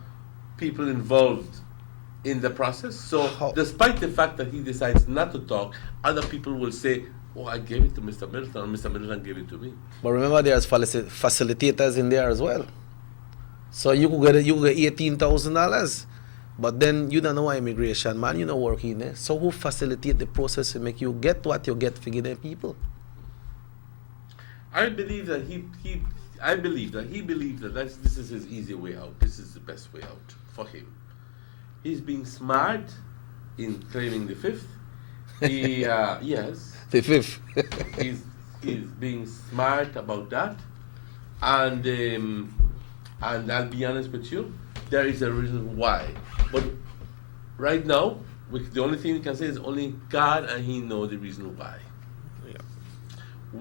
people involved in the process? So despite the fact that he decides not to talk, other people will say, oh, I gave it to Mr. Middleton, and Mr. Middleton gave it to me. But remember, there's facilitators in there as well. So you could get $18,000, but then you don't know immigration, man. You know working there. So who facilitate the process to make you get what you get for getting people? I believe that he believes that this is his easy way out. This is the best way out for him. He's being smart in claiming the fifth. Yes. The fifth. he's being smart about that, and I'll be honest with you, there is a reason why. But right now, the only thing we can say is only God and He know the reason why. Yeah.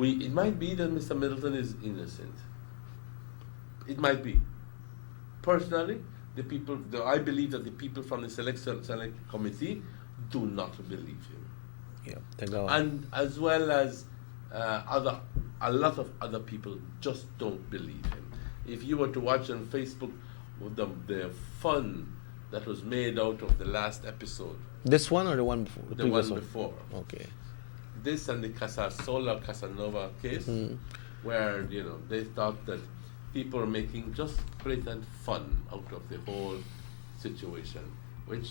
It might be that Mr. Middleton is innocent. It might be. Personally, I believe that the people from the select committee do not believe him. Yeah, and as well as a lot of other people just don't believe him. If you were to watch on Facebook the fun that was made out of the last episode. This one or the one before? The one before. Okay. This and the Casanova case, where they thought that people are making just blatant fun out of the whole situation, which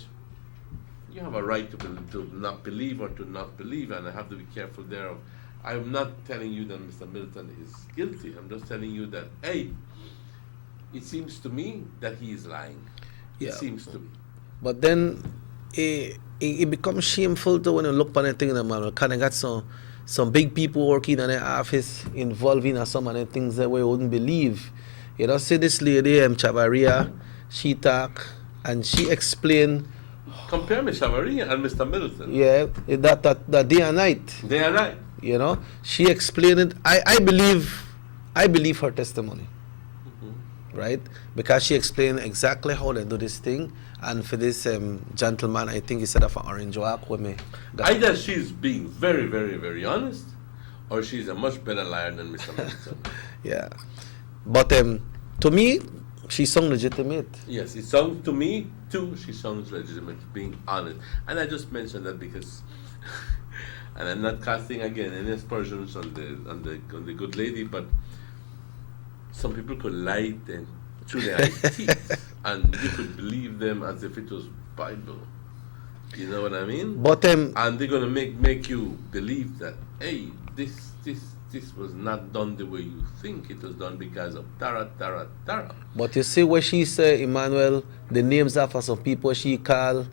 you have a right to not believe or to not believe, and I have to be careful there. I'm not telling you that Mr. Middleton is guilty. I'm just telling you that, hey, it seems to me that he is lying. It seems to me. But then it becomes shameful to when you look on the thing, man. We kind of got some big people working in the office involved in some of the things that we wouldn't believe. You know, see this lady, Chavaria, she talk and she explained Compare Miss Maria and Mr. Middleton. Yeah, that day and night. Day and night. You know, she explained it. I believe her testimony, right? Because she explained exactly how they do this thing. And for this gentleman, I think he said of an orange walk with me. Either she's being very, very, very honest, or she's a much better liar than Mr. Middleton. Yeah, but to me, she sounds legitimate. Yes, it sounds to me too. She sounds legitimate, being honest. And I just mentioned that because, and I'm not casting again any aspersions on the good lady, but some people could lie them through their teeth, and you could believe them as if it was Bible. You know what I mean? But and they're gonna make you believe that, hey, this was not done the way you think. It was done because of Tara. But you see what she said, Emmanuel, the names are for some people she call.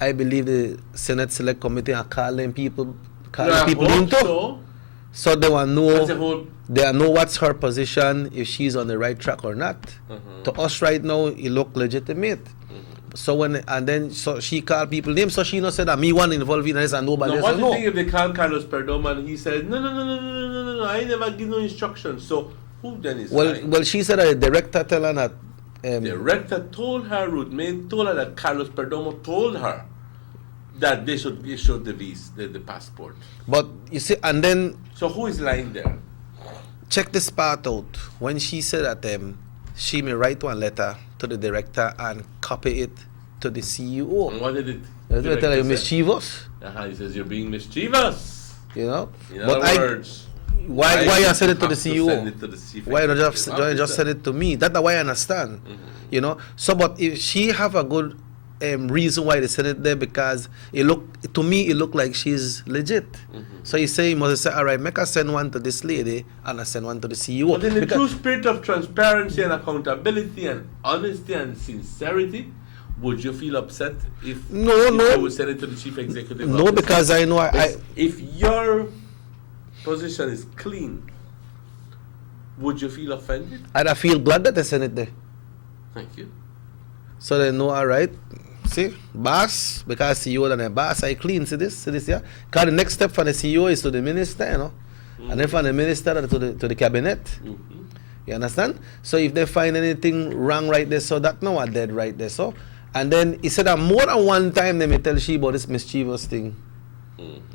I believe the Senate Select Committee are calling people into. So they want to know what's her position, if she's on the right track or not. To us right now, it look legitimate. So so she called people names, so she not said that me one involved in this and nobody else. What do you think if they call Carlos Perdomo and he said no, I never give no instructions. So who then is lying? Well, she said that the director tell her that. The director told her, Ruth May told her that Carlos Perdomo told her that they should issue the visa, the passport. But you see, and then. So who is lying there? Check this part out. When she said that she may write one letter to the director and copy it to the CEO. And what did it? They tell you mischievous. He says you're being mischievous. You know. In other words. Why you send it to the CEO? Send it to the chief why don't you just send it to me? That's why I understand. You know. So, but if she have a good reason why they send it there, because it look like she's legit. So you say, you must say, all right, make her send one to this lady and I send one to the CEO. But in the true spirit of transparency and accountability and honesty and sincerity, would you feel upset if I would send it to the chief executive officer? No, because I know if your position is clean, would you feel offended? I feel glad that they send it there. Thank you. So they know, all right. See, boss, because CEO and the boss, I clean. See this, yeah. Because the next step for the CEO is to the minister, you know, and then from the minister to the cabinet. You understand? So if they find anything wrong right there, so that now are dead right there. So, and then he said that more than one time they may tell she about this mischievous thing.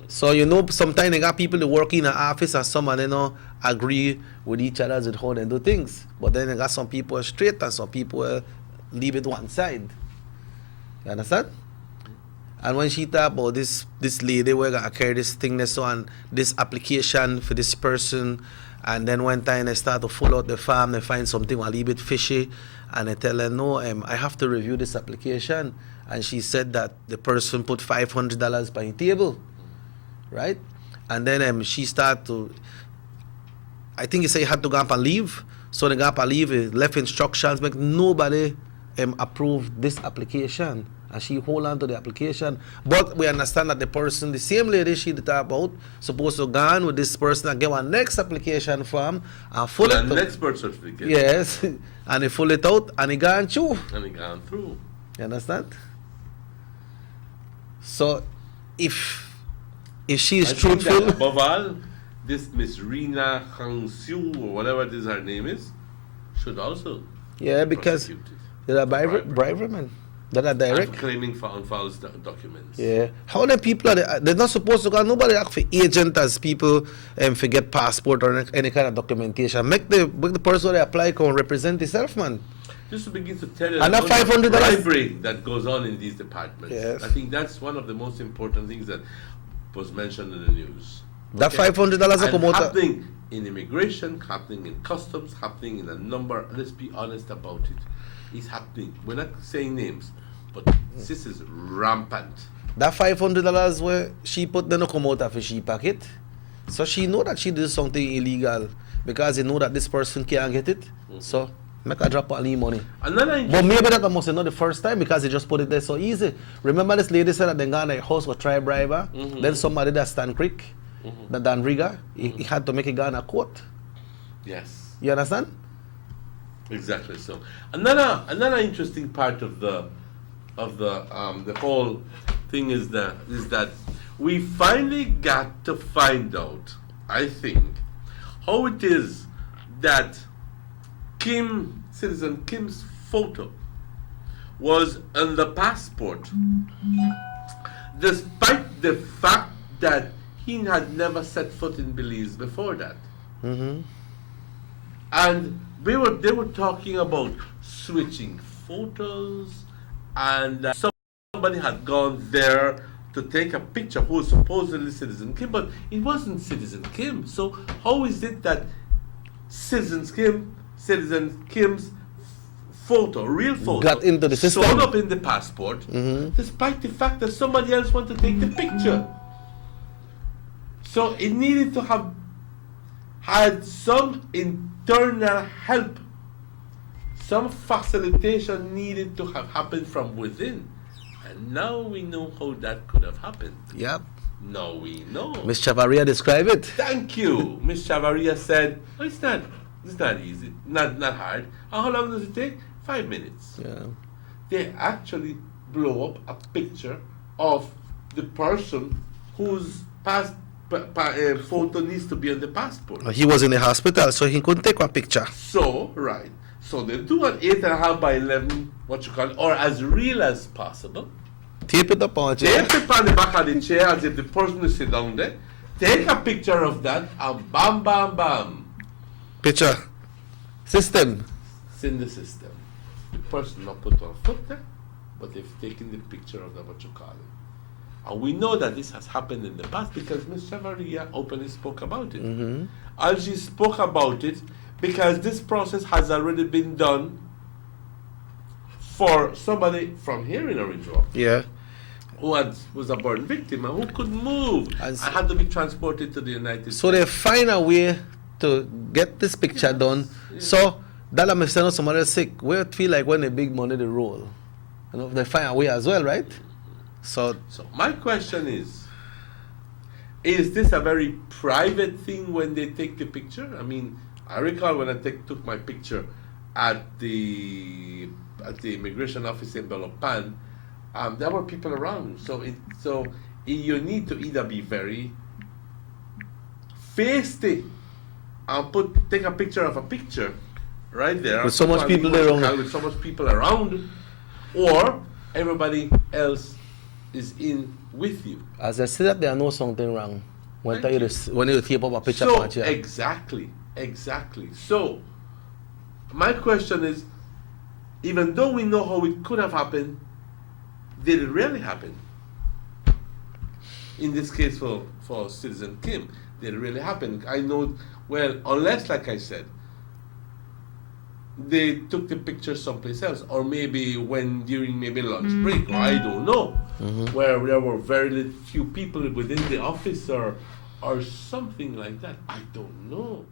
So you know, sometimes they got people that work in an office and some of them agree with each other with how they do things. But then they got some people straight and some people leave it one side. You understand? And when she talk about this lady, we're gonna carry this thing so on this application for this person, and then one time they start to follow out the farm, they find something a little bit fishy, and they tell her, no, I have to review this application. And she said that the person put $500 by the table, right? And then she start to, I think he said he had to go up and leave. So they go up and leave, he left instructions, make nobody approve this application. And she hold on to the application. But we understand that the person, the same lady she talk about, supposed to go on with this person and get one next application form and full it out. Next birth certificate. Yes. And he full it out and he gone through. And he gone through. You understand? So if she is truthful. Above all, this Miss Rina Hang Siu or whatever it is her name is, should also. Yeah, because they're briberymen. That are direct. And claiming false documents. Yeah. How many people are they're not supposed to go? Nobody ask for agent as people forget passport or any kind of documentation. Make the person that apply can represent himself, man. Just to begin to tell you and that $500 bribery that goes on in these departments. Yes. I think that's one of the most important things that was mentioned in the news. That $500 come out happening in immigration, happening in customs, happening in a number. Let's be honest about it. It's happening. We're not saying names, but this is rampant. That $500 where she put the no come out of her she pocket, so she know that she did something illegal because they know that this person can't get it. So make her drop all the money. But maybe that must not the first time because they just put it there so easy. Remember this lady said that they got a house with try briber. Then somebody that Stan Creek, that Dan Riga, he had to make it go in a court. Yes. You understand? Exactly so. Another interesting part of the the whole thing is that we finally got to find out, I think, how it is that Citizen Kim's photo was on the passport, despite the fact that he had never set foot in Belize before that. And they were talking about switching photos, and somebody had gone there to take a picture who was supposedly Citizen Kim, but it wasn't Citizen Kim. So how is it that Citizen Kim's photo, real photo, got into the system, showed up in the passport, despite the fact that somebody else wanted to take the picture? So it needed to have had some internal help. Some facilitation needed to have happened from within. And now we know how that could have happened. Yep. Now we know. Ms. Chavaria described it. Thank you. Ms. Chavaria said, oh, it's not easy, not hard. And how long does it take? 5 minutes. Yeah. They actually blow up a picture of the person whose photo needs to be on the passport. He was in the hospital, so he couldn't take one picture. So, right. So they do an 8.5 by 11, or as real as possible. Tape it up on a chair. Tape it on the back of the chair as if the person is sitting down there. Take a picture of that, and bam, bam, bam. Picture. System. It's in the system. The person not put on foot there, but they've taken the picture of that, And we know that this has happened in the past because Ms. Chavaria openly spoke about it. And she spoke about it because this process has already been done for somebody from here in Orange Walk. Yeah. Who was a burn victim and who couldn't move and had to be transported to the United States. So they find a way to get this picture done. Yes. So that I'm saying somebody sick. We feel like when the big money they roll. You know, they find a way as well, right? So my question is this a very private thing when they take the picture? I mean, I recall when I took my picture at the immigration office in Belopan, there were people around. So you need to either be very feisty and take a picture of a picture right there with so much people around, with so much people around, or everybody else is in with you. As I say that, there know something wrong when you tape up a picture. So exactly. So my question is, even though we know how it could have happened, did it really happen? In this case for Citizen Kim, did it really happen? I know, well, unless, like I said, they took the picture someplace else, or maybe during lunch break, or I don't know, where there were very few people within the office or something like that. I don't know,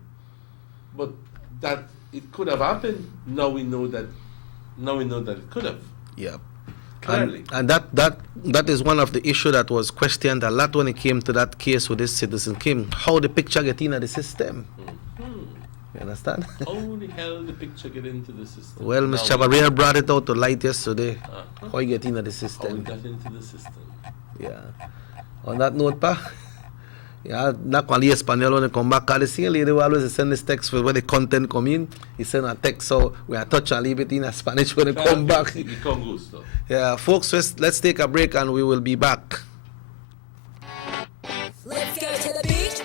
but that it could have happened. Now we know that it could have. Yeah. Clearly. And that is one of the issue that was questioned a lot when it came to that case with this Citizen Kim. How the picture get into the system? You understand? How the hell the picture get into the system? Well, Ms. Chavaria brought it out to light yesterday. How it get into the system? How it got into the system? Yeah. On that note, pa. Yeah, not only Espanol when they come back. The same lady who always send this text for when the content come in. He send a text, so we are touch and leave it in Spanish when they come back. Yeah, folks, let's take a break and we will be back. Let's go to the beach.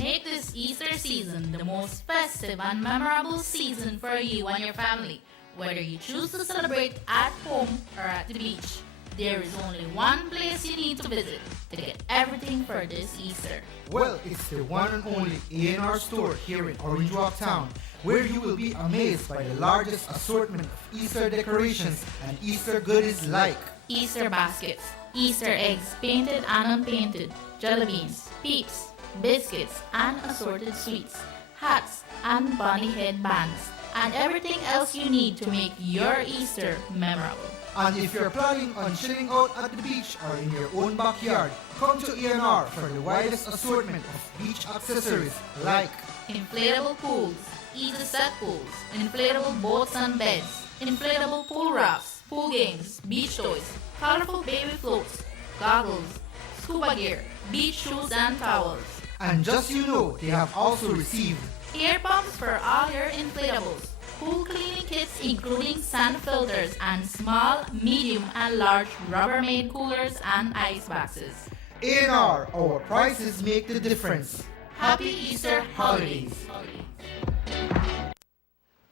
Make this Easter season the most festive and memorable season for you and your family. Whether you choose to celebrate at home or at the beach, there is only one place you need to visit to get everything for this Easter. Well, it's the one and only A&R store here in Orange Walk Town, where you will be amazed by the largest assortment of Easter decorations and Easter goodies like Easter baskets, Easter eggs, painted and unpainted, jelly beans, peeps, biscuits, and assorted sweets, hats and bunny head bands, and everything else you need to make your Easter memorable. And if you're planning on chilling out at the beach or in your own backyard, come to A&R for the widest assortment of beach accessories like inflatable pools, easy set pools, inflatable boats and beds, inflatable pool rafts, pool games, beach toys, colorful baby floats, goggles, scuba gear, beach shoes and towels. And just you know, they have also received Air pumps for all your inflatables, pool cleaning kits including sand filters and small, medium and large Rubbermaid coolers and ice boxes. A&R, our prices make the difference. Happy Easter holidays!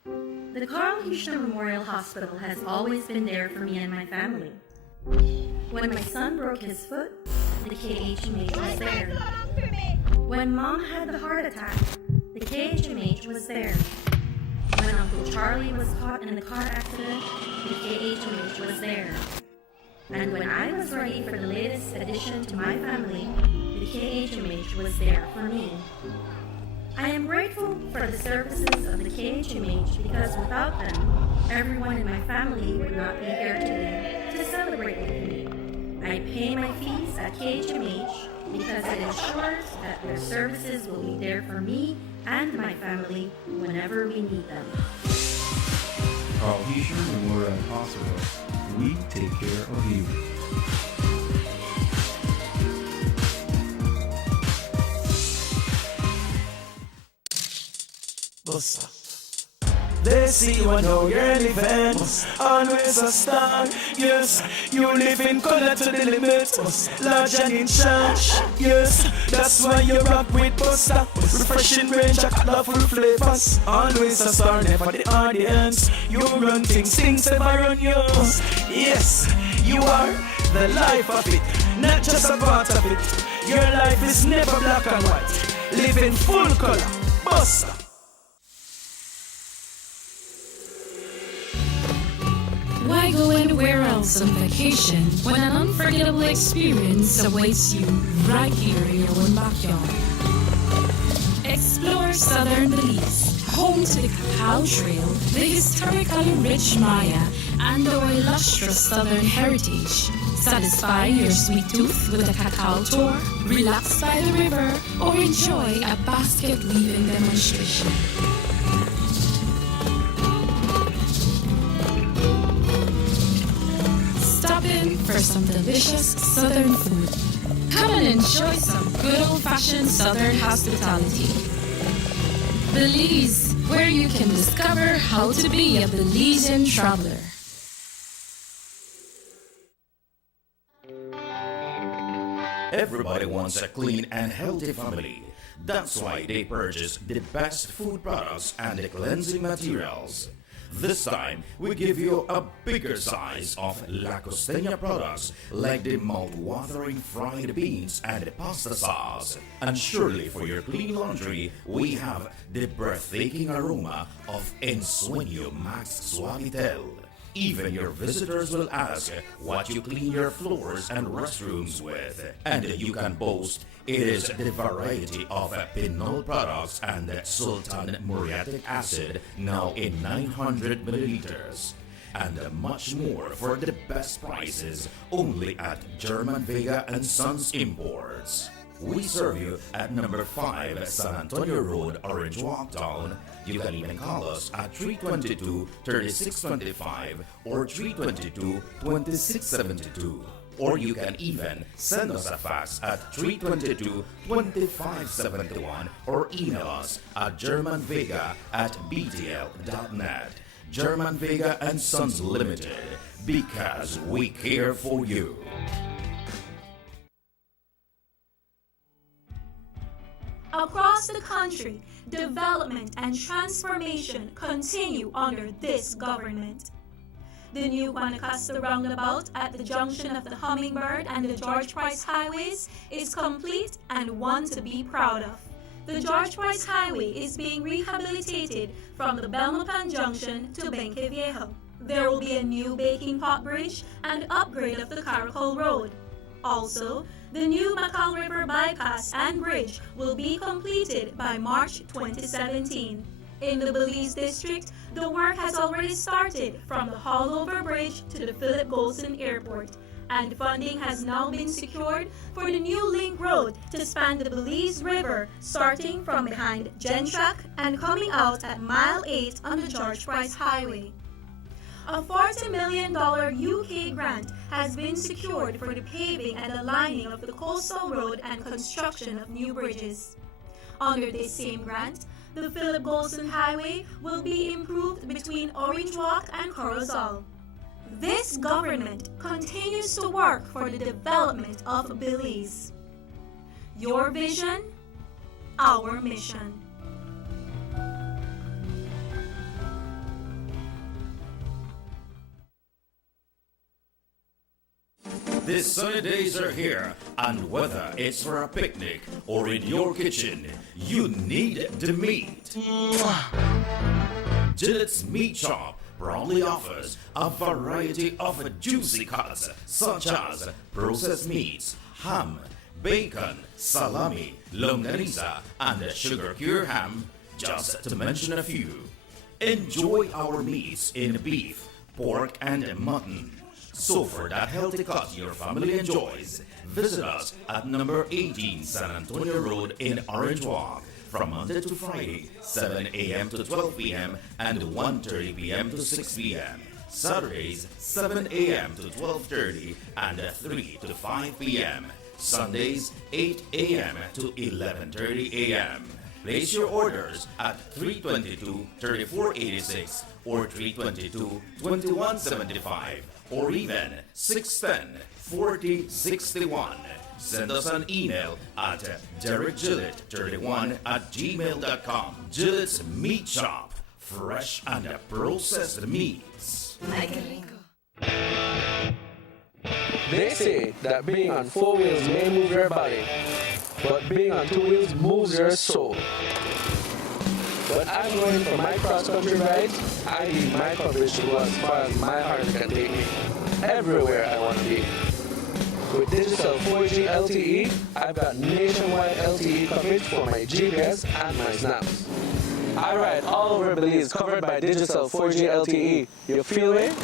The Carl Hushner Memorial Hospital has always been there for me and my family. When my son broke his foot, the KHMH was there. When Mom had the heart attack, the KHMH was there. When Uncle Charlie was caught in the car accident, the KHMH was there. And when I was ready for the latest addition to my family, the KHMH was there for me. I am grateful for the services of the KHMH because without them, everyone in my family would not be here today to celebrate with me. I pay my fees at KHMH because it ensures that their services will be there for me and my family whenever we need them. Carl Hushner Memorial Hospital. We take care of you. Bossa. They see you and know you're living. Always a star. Yes, you live in color to the limit. Large and in charge. Yes, that's why you rock with Bossa. Refreshing range of colorful flavors. Always a star, never the audience. You run things never run you. Yes, you are the life of it, not just a part of it. Your life is never black and white. Live in full color. Bossa. Why go anywhere else on vacation when an unforgettable experience awaits you right here in your own backyard? Explore southern Belize, home to the Cacao Trail, the historically rich Maya, and our illustrious southern heritage. Satisfy your sweet tooth with a cacao tour, relax by the river, or enjoy a basket weaving demonstration. Stop in for some delicious southern food. Come and enjoy some good old-fashioned southern hospitality. Belize, where you can discover how to be a Belizean traveler. Everybody wants a clean and healthy family. That's why they purchase the best food products and the cleansing materials. This time, we give you a bigger size of La Costeña products like the mouth-watering fried beans and the pasta sauce. And surely for your clean laundry, we have the breathtaking aroma of Ensueño Max Suavitel. Even your visitors will ask what you clean your floors and restrooms with. And you can boast it is the variety of Pinol products and Sultan muriatic acid now in 900 milliliters. And much more for the best prices only at German Vega and Sons Imports. We serve you at number 5 San Antonio Road, Orange Walktown. You can even call us at 322-3625 or 322-2672. Or you can even send us a fax at 322-2571 or email us at germanvega@btl.net. German Vega and Sons Limited, because we care for you. Across the country, development and transformation continue under this government. The new Guanacaste roundabout at the junction of the Hummingbird and the George Price Highways is complete and one to be proud of. The George Price Highway is being rehabilitated from the Belmopan Junction to Benque Viejo. There will be a new baking pot bridge and upgrade of the Caracol Road. Also, the new Macal River bypass and bridge will be completed by March 2017. In the Belize district, the work has already started from the Hallover Bridge to the Philip Golson Airport, and funding has now been secured for the new link road to span the Belize River, starting from behind Gentrack and coming out at Mile 8 on the George Price Highway. A $40 million UK grant has been secured for the paving and the lining of the coastal road and construction of new bridges. Under this same grant, the Philip Golson Highway will be improved between Orange Walk and Corozal. This government continues to work for the development of Belize. Your vision, our mission. The sunny days are here, and whether it's for a picnic or in your kitchen, you need the meat. Gillette's Meat Shop proudly offers a variety of juicy cuts such as processed meats, ham, bacon, salami, longaniza, and sugar-cured ham, just to mention a few. Enjoy our meats in beef, pork, and mutton. So for that healthy cut your family enjoys, visit us at number 18 San Antonio Road in Orange Walk from Monday to Friday, 7 a.m. to 12 p.m. and 1:30 p.m. to 6 p.m. Saturdays, 7 a.m. to 12:30 and 3 to 5 p.m. Sundays, 8 a.m. to 11:30 a.m. Place your orders at 322-3486 or 322-2175 or even 610-4061. Send us an email at derekgillett31@gmail.com. Gillette's Meat Shop, fresh and processed meats. They say that being on 4 wheels may move your body, but being on 2 wheels moves your soul. But I'm going for my cross-country rides. I need my coverage to go as far as my heart can take me, everywhere I want to be. With digital 4G LTE, I've got nationwide LTE coverage for my GPS and my snaps. I ride all over Belize covered by digital 4G LTE. You feel it?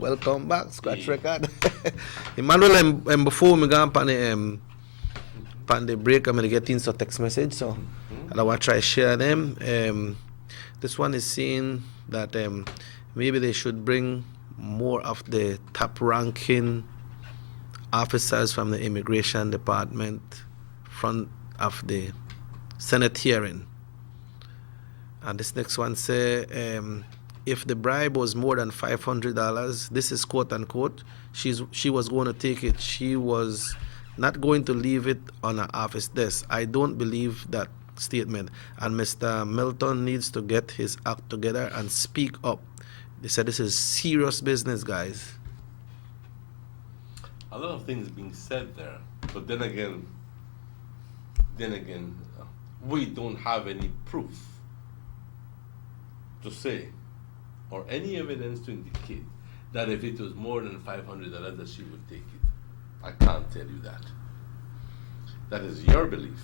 Welcome back. Scratch record. Emmanuel, and before we go on the break, I'm going to get in some text message, so I want to try to share them. This one is saying that maybe they should bring more of the top-ranking officers from the immigration department front of the Senate hearing. And this next one say, if the bribe was more than $500, this is quote unquote, she was going to take it. She was not going to leave it on her office desk. I don't believe that statement. And Mr. Milton needs to get his act together and speak up. They said this is serious business, guys. A lot of things being said there, but then again, we don't have any proof to say or any evidence to indicate that if it was more than $500 that she would take it. I can't tell you that. That is your belief.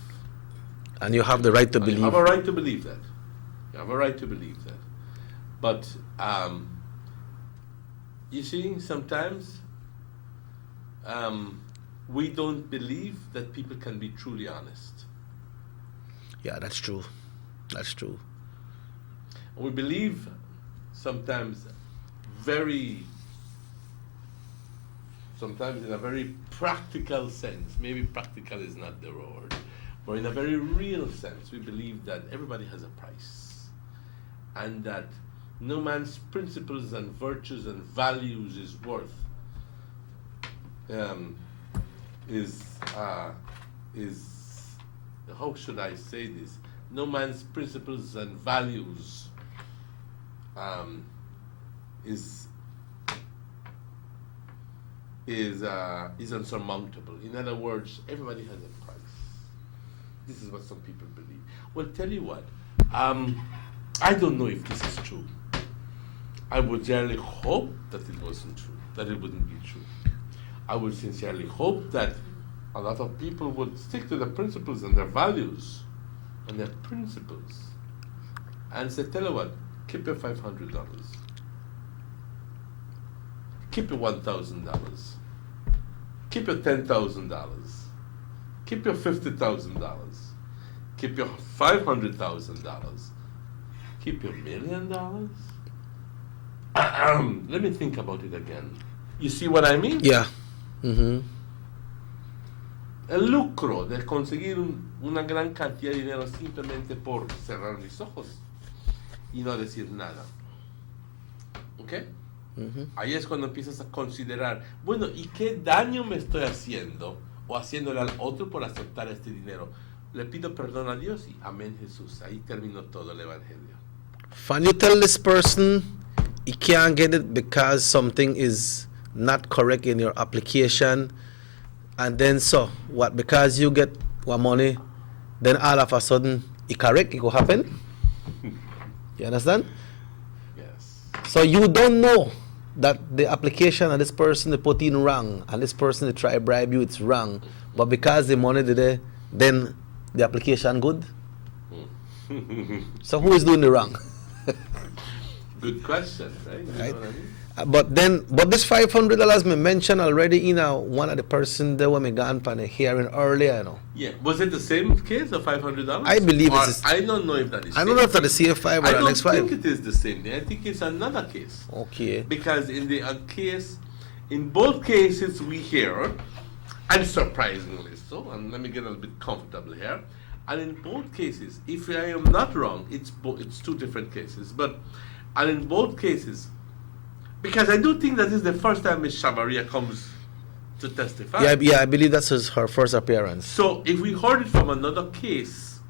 And you have the right to believe. You have a right to believe that. You have a right to believe that. But you see, sometimes we don't believe that people can be truly honest. Yeah, that's true. That's true. We believe sometimes in a very practical sense, maybe practical is not the word, but in a very real sense, we believe that everybody has a price, and that no man's principles and virtues and values is worth, how should I say this? No man's principles and values is unsurmountable. In other words, everybody has a price. This is what some people believe. Well, tell you what, I don't know if this is true. I would sincerely hope that it wasn't true, that it wouldn't be true. I would sincerely hope that a lot of people would stick to their principles and their values and their principles and say, tell you what, keep your $500. Keep your $1,000. Keep your $10,000. Keep your $50,000. Keep your $500,000. Keep your $1 million. Let me think about it again. You see what I mean? Yeah. Mm-hmm. El lucro de conseguir una gran cantidad de dinero simplemente por cerrar mis ojos y no decir nada. ¿Ok? Mm-hmm. Ahí es cuando empiezas a considerar, bueno, ¿y qué daño me estoy haciendo o haciéndole al otro por aceptar este dinero? Le pido perdón a Dios y amén Jesús. Ahí terminó todo el evangelio. When you tell this person he can't get it because something is not correct in your application, and then so what, because you get one money, then all of a sudden it correct, it will happen? You understand? Yes. So you don't know that the application of this person they put in wrong, and this person they try to bribe you, it's wrong, but because the money there, then the application good? So who is doing the wrong? Good question, right? You Right. know what I mean? But this $500 me mentioned already in one of the person that when me gone for the hearing earlier, you know. Yeah. Was it the same case of $500? I believe Or it's. I don't know if that is. I don't know if that's the same five or I the don't next five. think it is the same thing. I think it's another case. Okay. Because in the case, in both cases we hear, and surprisingly so, and let me get a little bit comfortable here, and in both cases, if I am not wrong, it's two different cases, and in both cases, because I do think that this is the first time Ms. Shavaria comes to testify. Yeah, I believe that's her first appearance. So if we heard it from another case,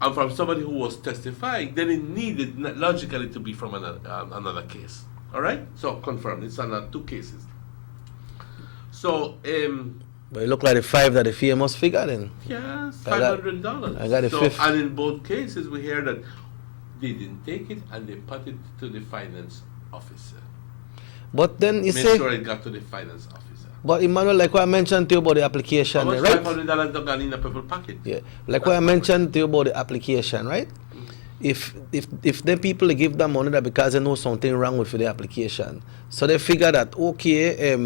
and from somebody who was testifying, then it needed logically to be from another case. All right? So confirmed. It's another two cases. So, but it looked like the five that the famous figure then. yes, I got- $500. I got a so, fifth. And in both cases, we hear that they didn't take it and they put it to the finance officer. But then you Make say, sure it got to the finance officer. but Emmanuel, like what I mentioned to you about the application, How much right? $500 don't got in a purple pocket? Yeah, like what I mentioned to you about the application, right? If the people they give them money that because they know something wrong with the application, so they figure that okay,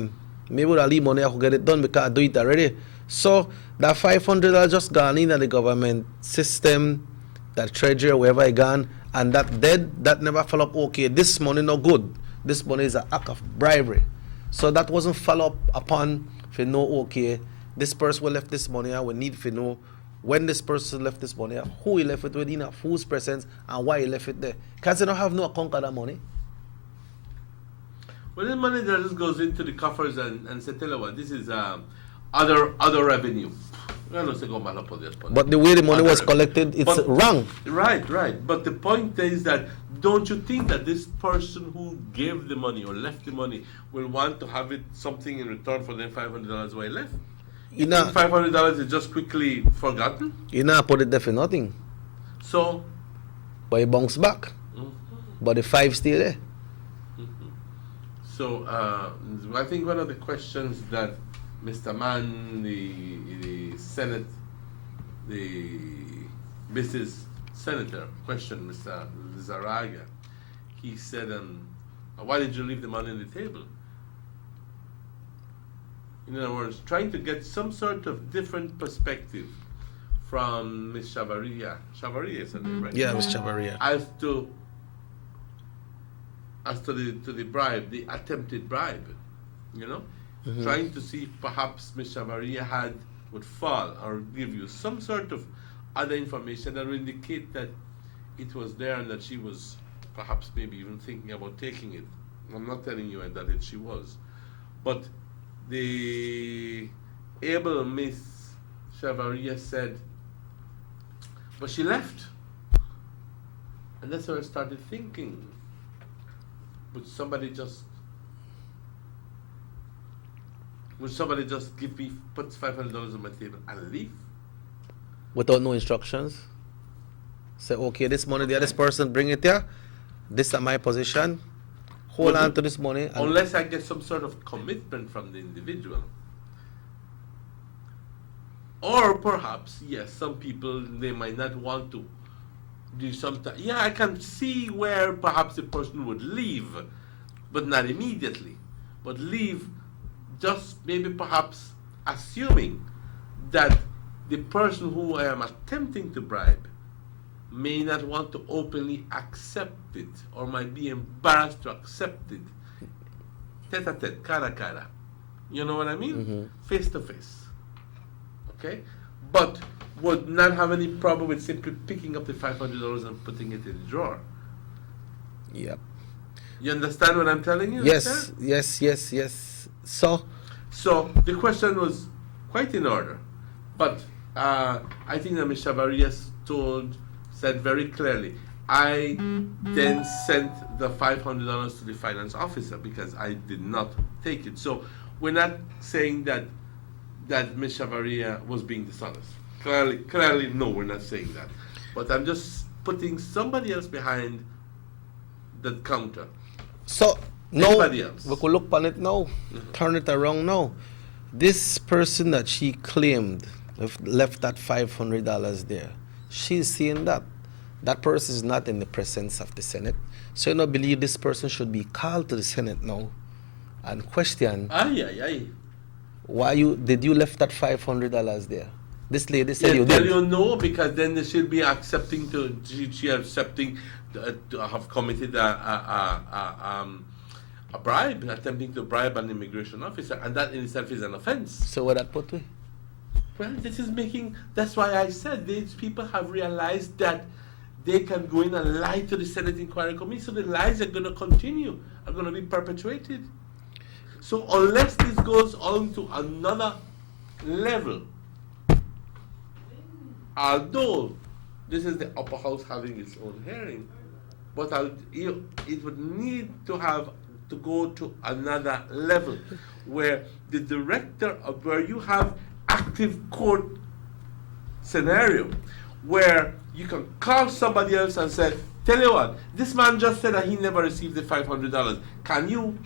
maybe with a leave money I could get it done because I do it already. So that $500 just gone in at the government system, that treasury wherever it gone, and that never follow up. Okay, this money no good. This money is an act of bribery. So that wasn't follow up upon if you know okay, this person will left this money and we need to know when this person left this money, who he left it with, whose presence, and why he left it there. Because they don't have no account of that money. Well, the money that just goes into the coffers and say, tell you what, this is other revenue. But the way the money was collected, it's wrong. Right. But the point is that don't you think that this person who gave the money or left the money will want to have it something in return for the $500 why left? You think $500 is just quickly forgotten? You know, put it there for nothing. So? But it bounced back. Mm-hmm. But the five still there. Mm-hmm. So, I think one of the questions that Mr. Mann, the Senate, the business senator questioned Mr. Zaraga. He said, why did you leave the money on the table? In other words, trying to get some sort of different perspective from Ms. Shavaria. Shavaria is her name, right? Yeah, Ms. Shavaria. As to the bribe, the attempted bribe, you know? Mhm. Trying to see if perhaps Ms. Shavaria would fall or give you some sort of other information that would indicate that it was there and that she was perhaps maybe even thinking about taking it. I'm not telling you that she was. But the able Miss Shavaria said, but she left. And that's where I started thinking, would somebody just give me, put $500 on my table and leave? Without no instructions? Say, okay, this money, the other person bring it here. this is my position. Hold Well, on to this money. And Unless I get some sort of commitment from the individual. Or perhaps, yes, some people, they might not want to do something. Yeah, I can see where perhaps the person would leave, but not immediately. But leave just maybe perhaps assuming that the person who I am attempting to bribe may not want to openly accept it or might be embarrassed to accept it. Tete-a-tete, cara-cara. You know what I mean? Face-to-face. Okay? But would not have any problem with simply picking up the $500 and putting it in the drawer. Yep. You understand what I'm telling you? Yes, sir? yes. So the question was quite in order. But I think that Ms. Chavarria said very clearly, I then sent the $500 to the finance officer because I did not take it. So we're not saying that Ms. Chavarria was being dishonest. Clearly, no, we're not saying that. But I'm just putting somebody else behind the counter. So now Anybody else? we could look on it now, turn it around now. This person that she claimed left that $500 there, she's saying that that person is not in the presence of the Senate. So you don't believe this person should be called to the Senate now and question why did you left that $500 there? This lady said you did. You know, because then they should be accepting she accepting to have committed a bribe, attempting to bribe an immigration officer, and that in itself is an offense. So what that put we? Well, that's why I said these people have realized that they can go in and lie to the Senate Inquiry Committee, so the lies are going to continue, are going to be perpetuated. So unless this goes on to another level, although this is the upper house having its own hearing, but it would need to go to another level where the director of where you have active court scenario where you can call somebody else and say, tell you what, this man just said that he never received the $500. Can you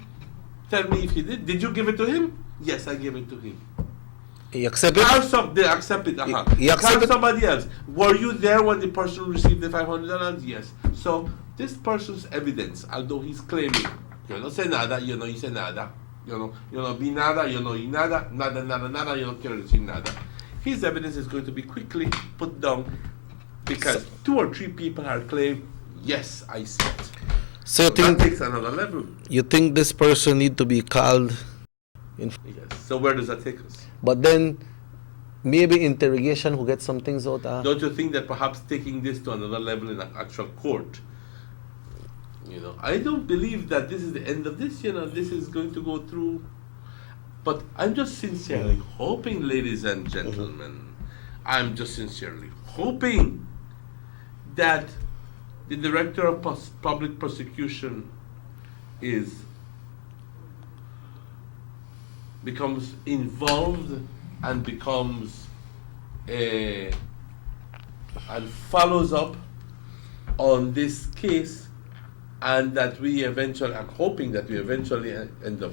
tell me if he did? Did you give it to him? Yes, I gave it to him. He accepted it? They accept it. He accepted somebody else. Were you there when the person received the $500? Yes. So this person's evidence, although he's claiming, yo no sé nada, yo no hice nada, yo no vi nada, yo no oí nada, nada, yo no quiero decir nada. His evidence is going to be quickly put down because 2 or 3 people are claiming, yes, I see it. So that takes another level. You think this person need to be called? Yes. So where does that take us? But then maybe interrogation will get some things out. Don't you think that perhaps taking this to another level in an actual court? I don't believe that this is the end of this. This is going to go through. But I'm just sincerely hoping, ladies and gentlemen, I'm just sincerely hoping that the director of public prosecution becomes involved and becomes and follows up on this case, and that I'm hoping that we eventually end up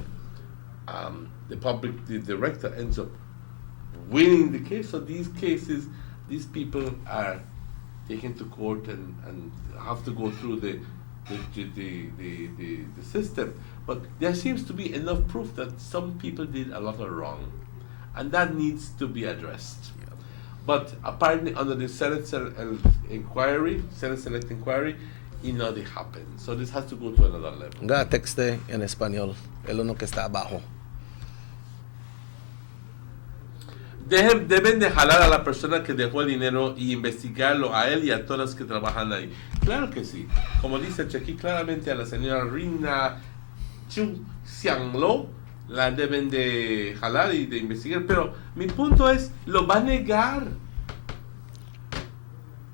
the director ends up winning the case. So these people are taken to court and have to go through the system. But there seems to be enough proof that some people did a lot of wrong, and that needs to be addressed. But apparently under the Senate Select Inquiry, they happen. So this has to go to another level. Ga texte en español, el uno que está abajo. Deben de jalar a la persona que dejó el dinero y investigarlo a él y a todas las que trabajan ahí. Claro que sí. Como dice aquí claramente a la señora Rina Chu Xianglo, la deben de jalar y de investigar. Pero mi punto es, lo va a negar.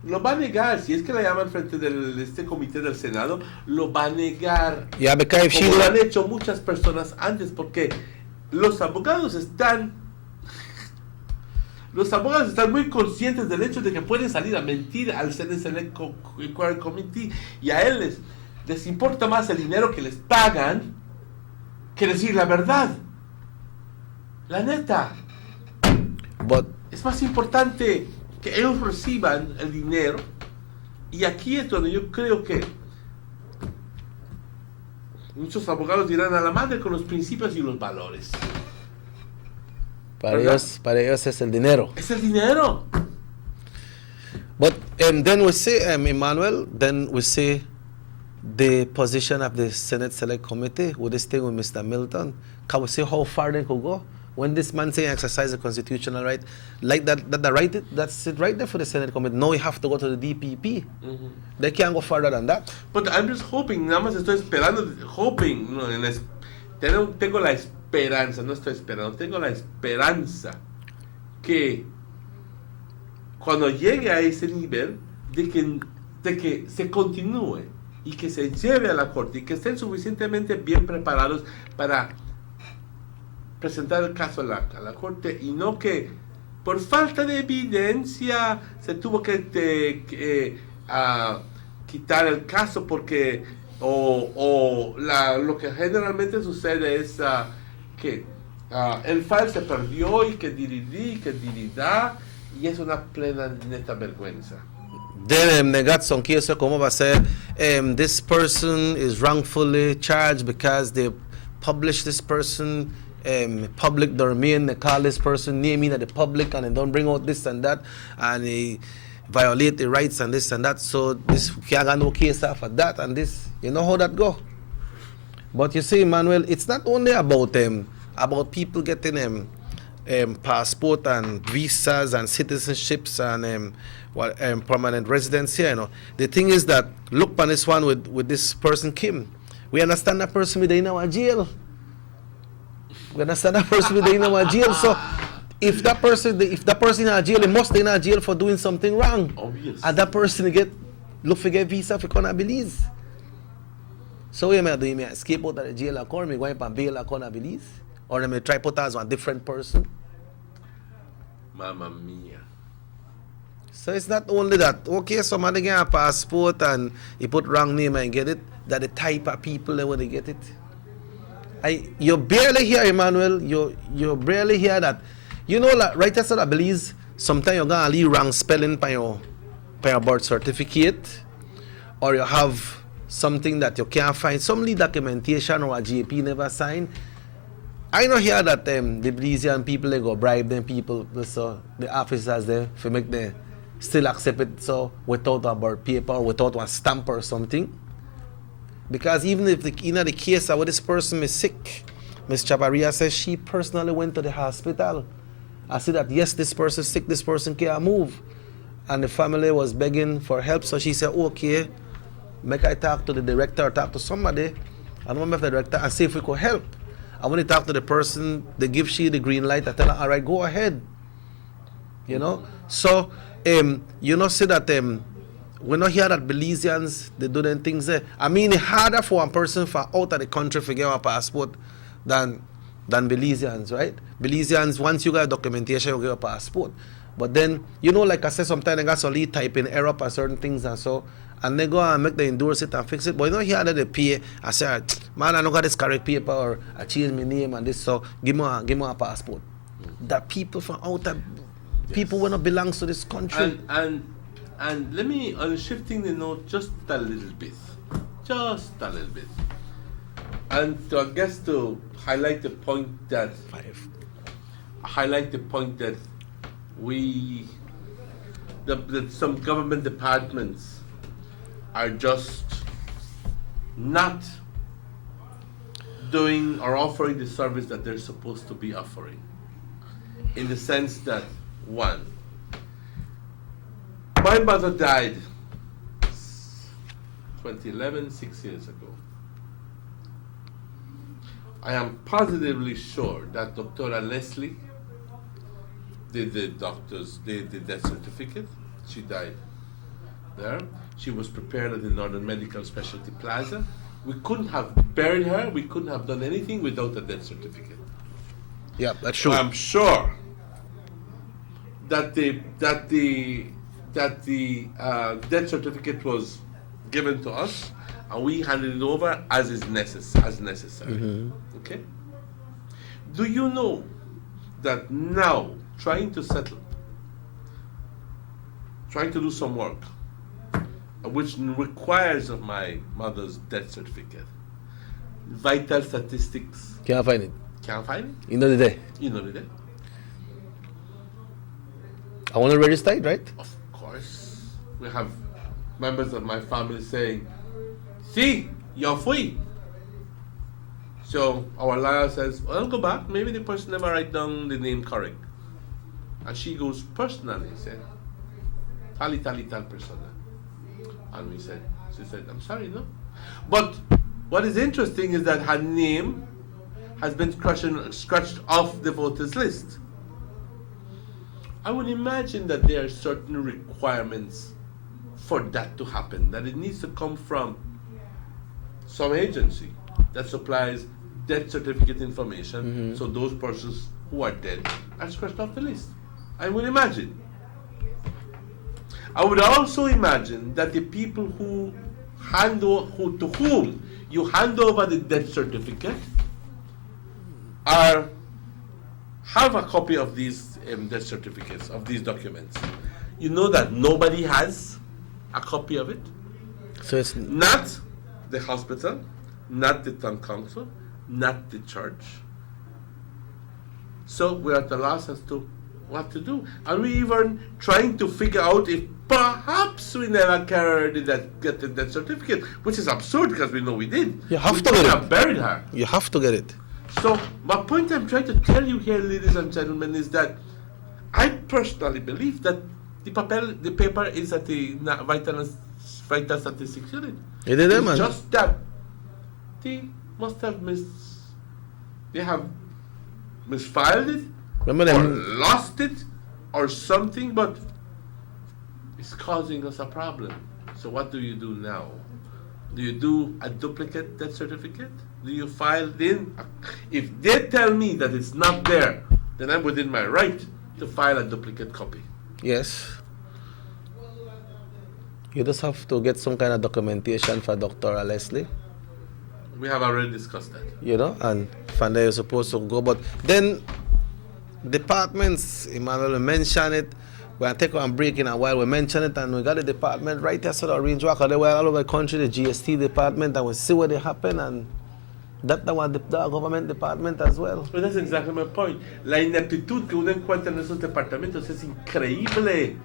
Lo va a negar. Si es que la llaman frente de este comité del Senado, lo va a negar. Como lo han hecho muchas personas antes, porque los abogados están muy conscientes del hecho de que pueden salir a mentir al Senate Select Inquiry Committee, y a él les importa más el dinero que les pagan que decir la verdad. La neta. But es más importante que ellos reciban el dinero, y aquí es donde yo creo que muchos abogados dirán a la madre con los principios y los valores. para ellos es el dinero. Es el dinero. But then we see, Emmanuel, then we see the position of the Senate Select Committee with this thing with Mr. Milton. Can we see how far they could go? When this man say exercise the constitutional right, like that's it right there for the Senate Committee. No, you have to go to the DPP. They can't go further than that. But I'm just hoping, nada más estoy esperando, hoping, no, tengo la esperanza, no estoy esperando, tengo la esperanza que cuando llegue a ese nivel de que se continúe y que se lleve a la corte y que estén suficientemente bien preparados para presentar el caso a la corte, y no que por falta de evidencia se tuvo que quitar el caso porque lo que generalmente sucede es que el file se perdió y que diridá, y es una plena neta vergüenza. Then they got some cases come up and say this person is wrongfully charged because they published this person public domain. They call this person naming at the public and they don't bring out this and that, and they violate the rights and this and that. So this can't get no case after that and this. You know how that go. But you see, Emmanuel, it's not only about people getting passport and visas and citizenships and permanent residence here. You know, the thing is that look on this one with this person Kim. We understand that person within our jail. We understand that person within our jail. So if that person in our jail, he must be in our jail for doing something wrong. Obvious. And that person look for get visa for come Belize. So we may do, me escape out of the jail and come, me go up and bail and come Belize, or they may try put as one different person. Mamma mia. So it's not only that, okay, somebody get a passport and he put wrong name and get it, that the type of people that when they get it. You barely hear, Emmanuel, you barely hear that. You know, like, right outside of Belize, sometimes you're going to leave wrong spelling by your birth certificate, or you have something that you can't find, some documentation or a GP never signed. I know here that the Belizean people, they go bribe them people, so the officers there, to make them still accept it, so without a birth paper or without a stamp or something. Because even if in the case where this person is sick, Ms. Chavarria says she personally went to the hospital. I said that yes, this person is sick, this person can't move. And the family was begging for help, so she said, okay, make I talk to the director or talk to somebody. I don't remember the director and see if we could help. And when you talk to the person, they give she the green light. I tell her, all right, go ahead. You know? So, you know, say that we not hear that Belizeans, they do them things there. I mean, it's harder for one person for out of the country to get a passport than Belizeans, right? Belizeans, once you got documentation, you get a passport. But then, you know, like I said, sometimes they got some lead type in error for certain things and so, and they go and make the endorse it and fix it. But you know, here that they pay, I say, man, I don't got this correct paper, or I change my name and this, so give me a passport. That people from out of, people when not belongs to this country. And let me, on shifting the note just a little bit, and to, I guess to highlight the point that that some government departments are just not doing or offering the service that they're supposed to be offering. In the sense that, one, my mother died 2011, 6 years ago. I am positively sure that Dr. Leslie did the death certificate. She died there. She was prepared at the Northern Medical Specialty Plaza. We couldn't have buried her. We couldn't have done anything without a death certificate. Yeah, that's true. I'm sure that the death certificate was given to us, and we handle it over as necessary. Okay? Do you know that now trying to do some work, which requires of my mother's death certificate, vital statistics. Can't find it. Can't find it? You know the day. You know the day. I want to register it, right? Of course. We have members of my family saying, see, you're free. So our lawyer says, well, I'll go back. Maybe the person never write down the name correct. And she goes personally, said, tal persona. And she said, I'm sorry, no. But what is interesting is that her name has been scratched off the voters list. I would imagine that there are certain requirements for that to happen, that it needs to come from some agency that supplies death certificate information, so those persons who are dead are scratched off the list. I would imagine. I would also imagine that the people to whom you hand over the death certificate have a copy of these death certificates, of these documents. You know that nobody has a copy of it. So it's not the hospital, not the town council, not the church. So we're at a loss as to what to do. Are we even trying to figure out if perhaps we never carried get the death certificate, which is absurd because we know we did. You have to get it. Buried her. You have to get it. So my point I'm trying to tell you here, ladies and gentlemen, is that I personally believe that the paper is at the vital statistics unit. It is there, It's man. just that they must have misfiled it, Remember or them? lost it, or something, but it's causing us a problem. So what do you do now? Do you do a duplicate death certificate? Do you file in? If they tell me that it's not there, then I'm within my right to file a duplicate copy. Yes. You just have to get some kind of documentation for Dr. Leslie. We have already discussed that. You know, and from there you're supposed to go. But then departments, Emmanuel mentioned it. We're going to take one break in a while. We mention it, and we got the department right there, so Range Walker. They were all over the country, the GST department, and we see what they happen, and that was the government department as well. But that's exactly my point. La ineptitud que uno encuentra en esos departamentos es increíble.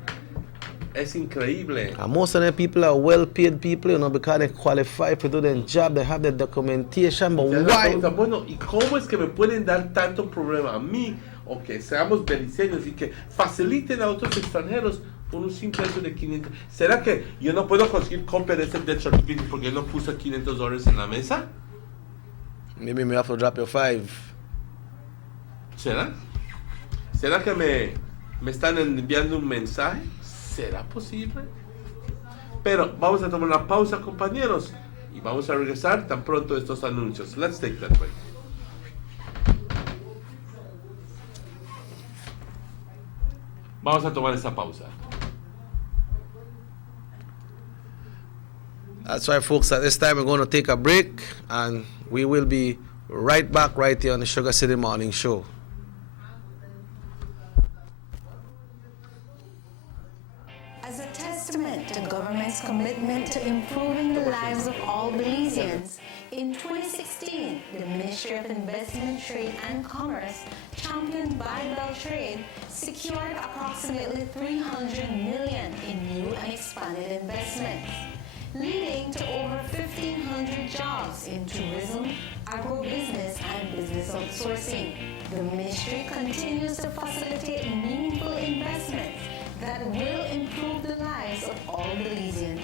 Es increíble. And most of the people are well-paid people, you know, because they qualify to do their job, they have the documentation, but why? Bueno, ¿y cómo es que me pueden dar tanto problema a mí, o que seamos beliceños y que faciliten a otros extranjeros por un simple hecho de 500? ¿Será que yo no puedo conseguir copia de ese death certificate porque él no puso $500 en la mesa? Maybe me have to drop your 5. ¿Será? ¿Será que me están enviando un mensaje? ¿Será posible? Pero vamos a tomar una pausa, compañeros, y vamos a regresar tan pronto estos anuncios. Let's take that break. Vamos a tomar esta pausa. That's right, folks. At this time, we're going to take a break, and we will be right back right here on the Sugar City Morning Show. As a testament to government's commitment to improving the lives of all Belizeans, in 2016, the Ministry of Investment, Trade and Commerce, championed by Beltrade, secured approximately $300 million in new and expanded investments, leading to over 1,500 jobs in tourism, agribusiness, and business outsourcing. The ministry continues to facilitate meaningful investments that will improve the lives of all Belizeans.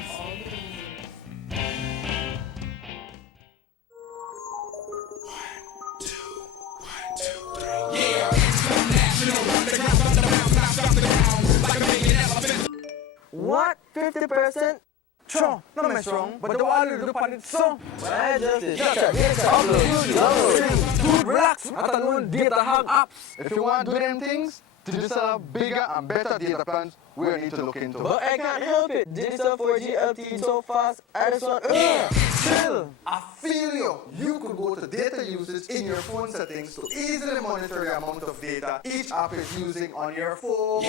What? 50%? Sure, not my strong, but the one who do it so. I just upload, relax, I don't data have apps. If you want to do them things, to design bigger and better data plans, we need to look into. But I can't help it. Digital 4G LTE so fast, I just want. Still, I feel you could go to data usage in your phone settings to easily monitor the amount of data each app is using on your phone.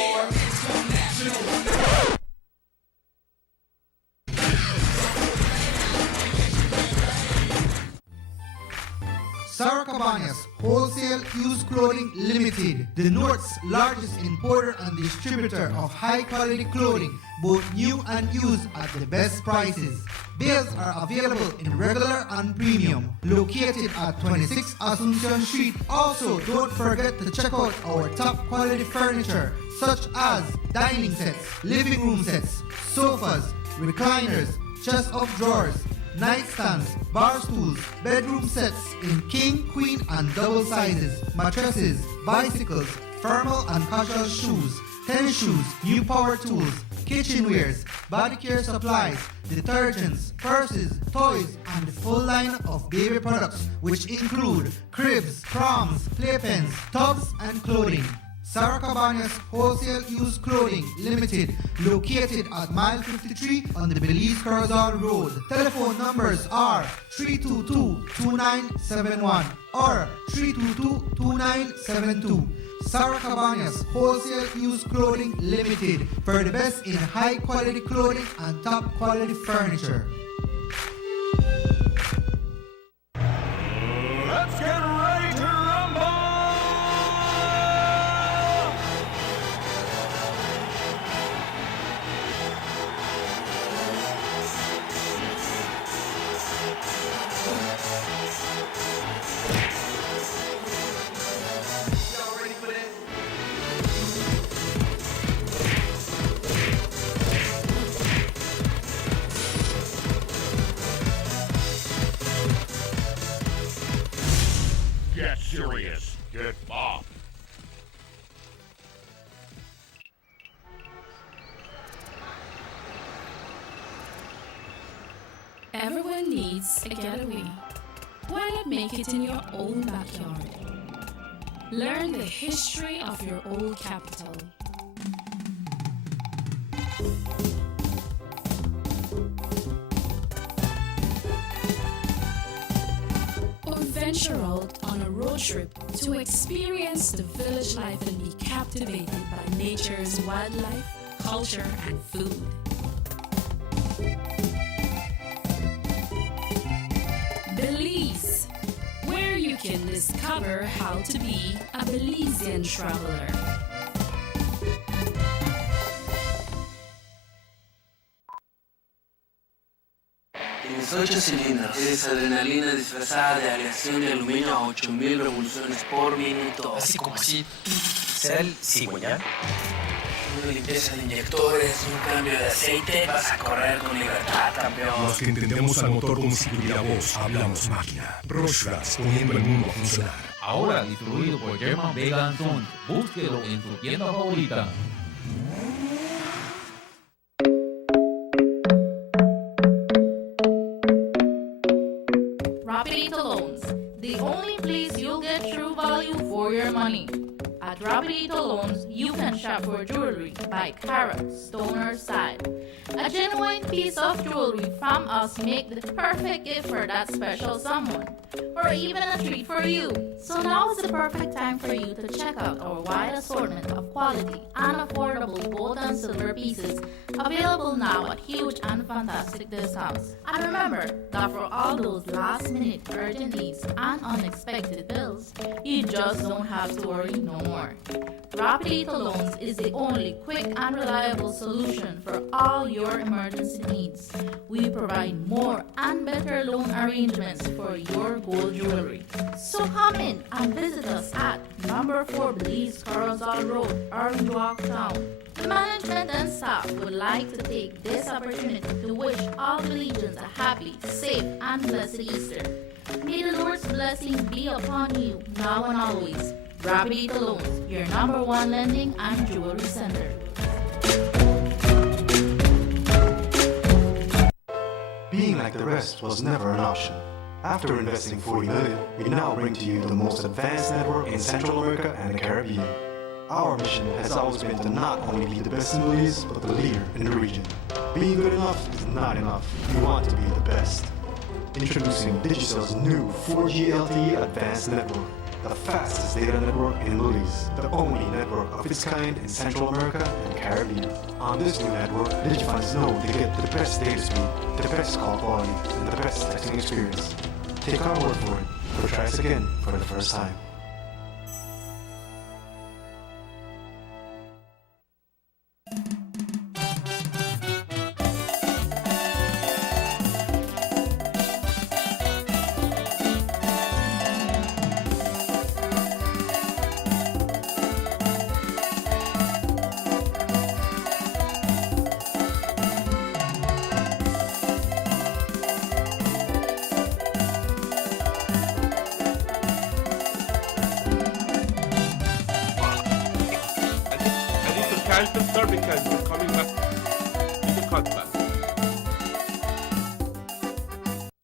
Sarah Cabañas Wholesale Used Clothing Limited, the North's largest importer and distributor of high-quality clothing, both new and used at the best prices. Bales are available in regular and premium, located at 26 Asuncion Street. Also, don't forget to check out our top-quality furniture, such as dining sets, living room sets, sofas, recliners, chest of drawers, nightstands, bar stools, bedroom sets in king, queen and double sizes, mattresses, bicycles, formal and casual shoes, tennis shoes, new power tools, kitchenwares, body care supplies, detergents, purses, toys, and the full line of baby products, which include cribs, proms, playpens, tubs, and clothing. Sarah Cabañas Wholesale Used Clothing Limited, located at mile 53 on the Belize Corazon Road. Telephone numbers are 322-2971 or 322-2972. Sarah Cabañas Wholesale Used Clothing Limited, for the best in high quality clothing and top quality furniture. Let's get ready to rumble! Get serious. Get bopped. Everyone needs a getaway. Why not make it in your own backyard? Learn the history of your old capital. Or venture out on a road trip to experience the village life and be captivated by nature's wildlife, culture, and food. Belize, where you can discover how to be a Belizean traveler. Tienes 8 cilindros. Eres adrenalina disfrazada de aleación de aluminio a 8000 revoluciones por minuto. Así como así. ¿Será el cigüeñal? Una limpieza de inyectores, un cambio de aceite, vas a correr con libertad, campeón. Los que entendemos al motor como si tuviera voz, hablamos máquina. Rushras, poniendo el mundo a funcionar. Ahora distribuido por German Vega & Sons. Búsquelo en tu tienda favorita. Rapidito Loans, the only place you'll get true value for your money. At Rapidito Loans, you can shop for jewelry by carat, stone or side. A genuine piece of jewelry from us make the perfect gift for that special someone, or even a treat for you. So now is the perfect time for you to check out our wide assortment of quality and affordable gold and silver pieces, available now at huge and fantastic discounts. And remember that for all those last-minute urgent needs and unexpected bills, you just don't have to worry no more. Rapidito Loans is the only quick and reliable solution for all your emergency needs. We provide more and better loan arrangements for your gold jewelry. So come in and visit us at number 4 Belize Corazon Road, Orange Walk Town. The management and staff would like to take this opportunity to wish all Belizeans a happy, safe, and blessed Easter. May the Lord's blessing be upon you now and always. Rapidito Loans, your number 1 lending and jewelry center. Being like the rest was never an option. After investing $40 million, we now bring to you the most advanced network in Central America and the Caribbean. Our mission has always been to not only be the best in Belize, but the leader in the region. Being good enough is not enough. We want to be the best. Introducing Digicel's new 4G LTE Advanced Network, the fastest data network in Belize, the only network of its kind in Central America and Caribbean. On this new network, Digifans know they get the best data speed, the best call quality, and the best texting experience. Take our word for it, or try us again for the first time. Because we're coming back to the cut back.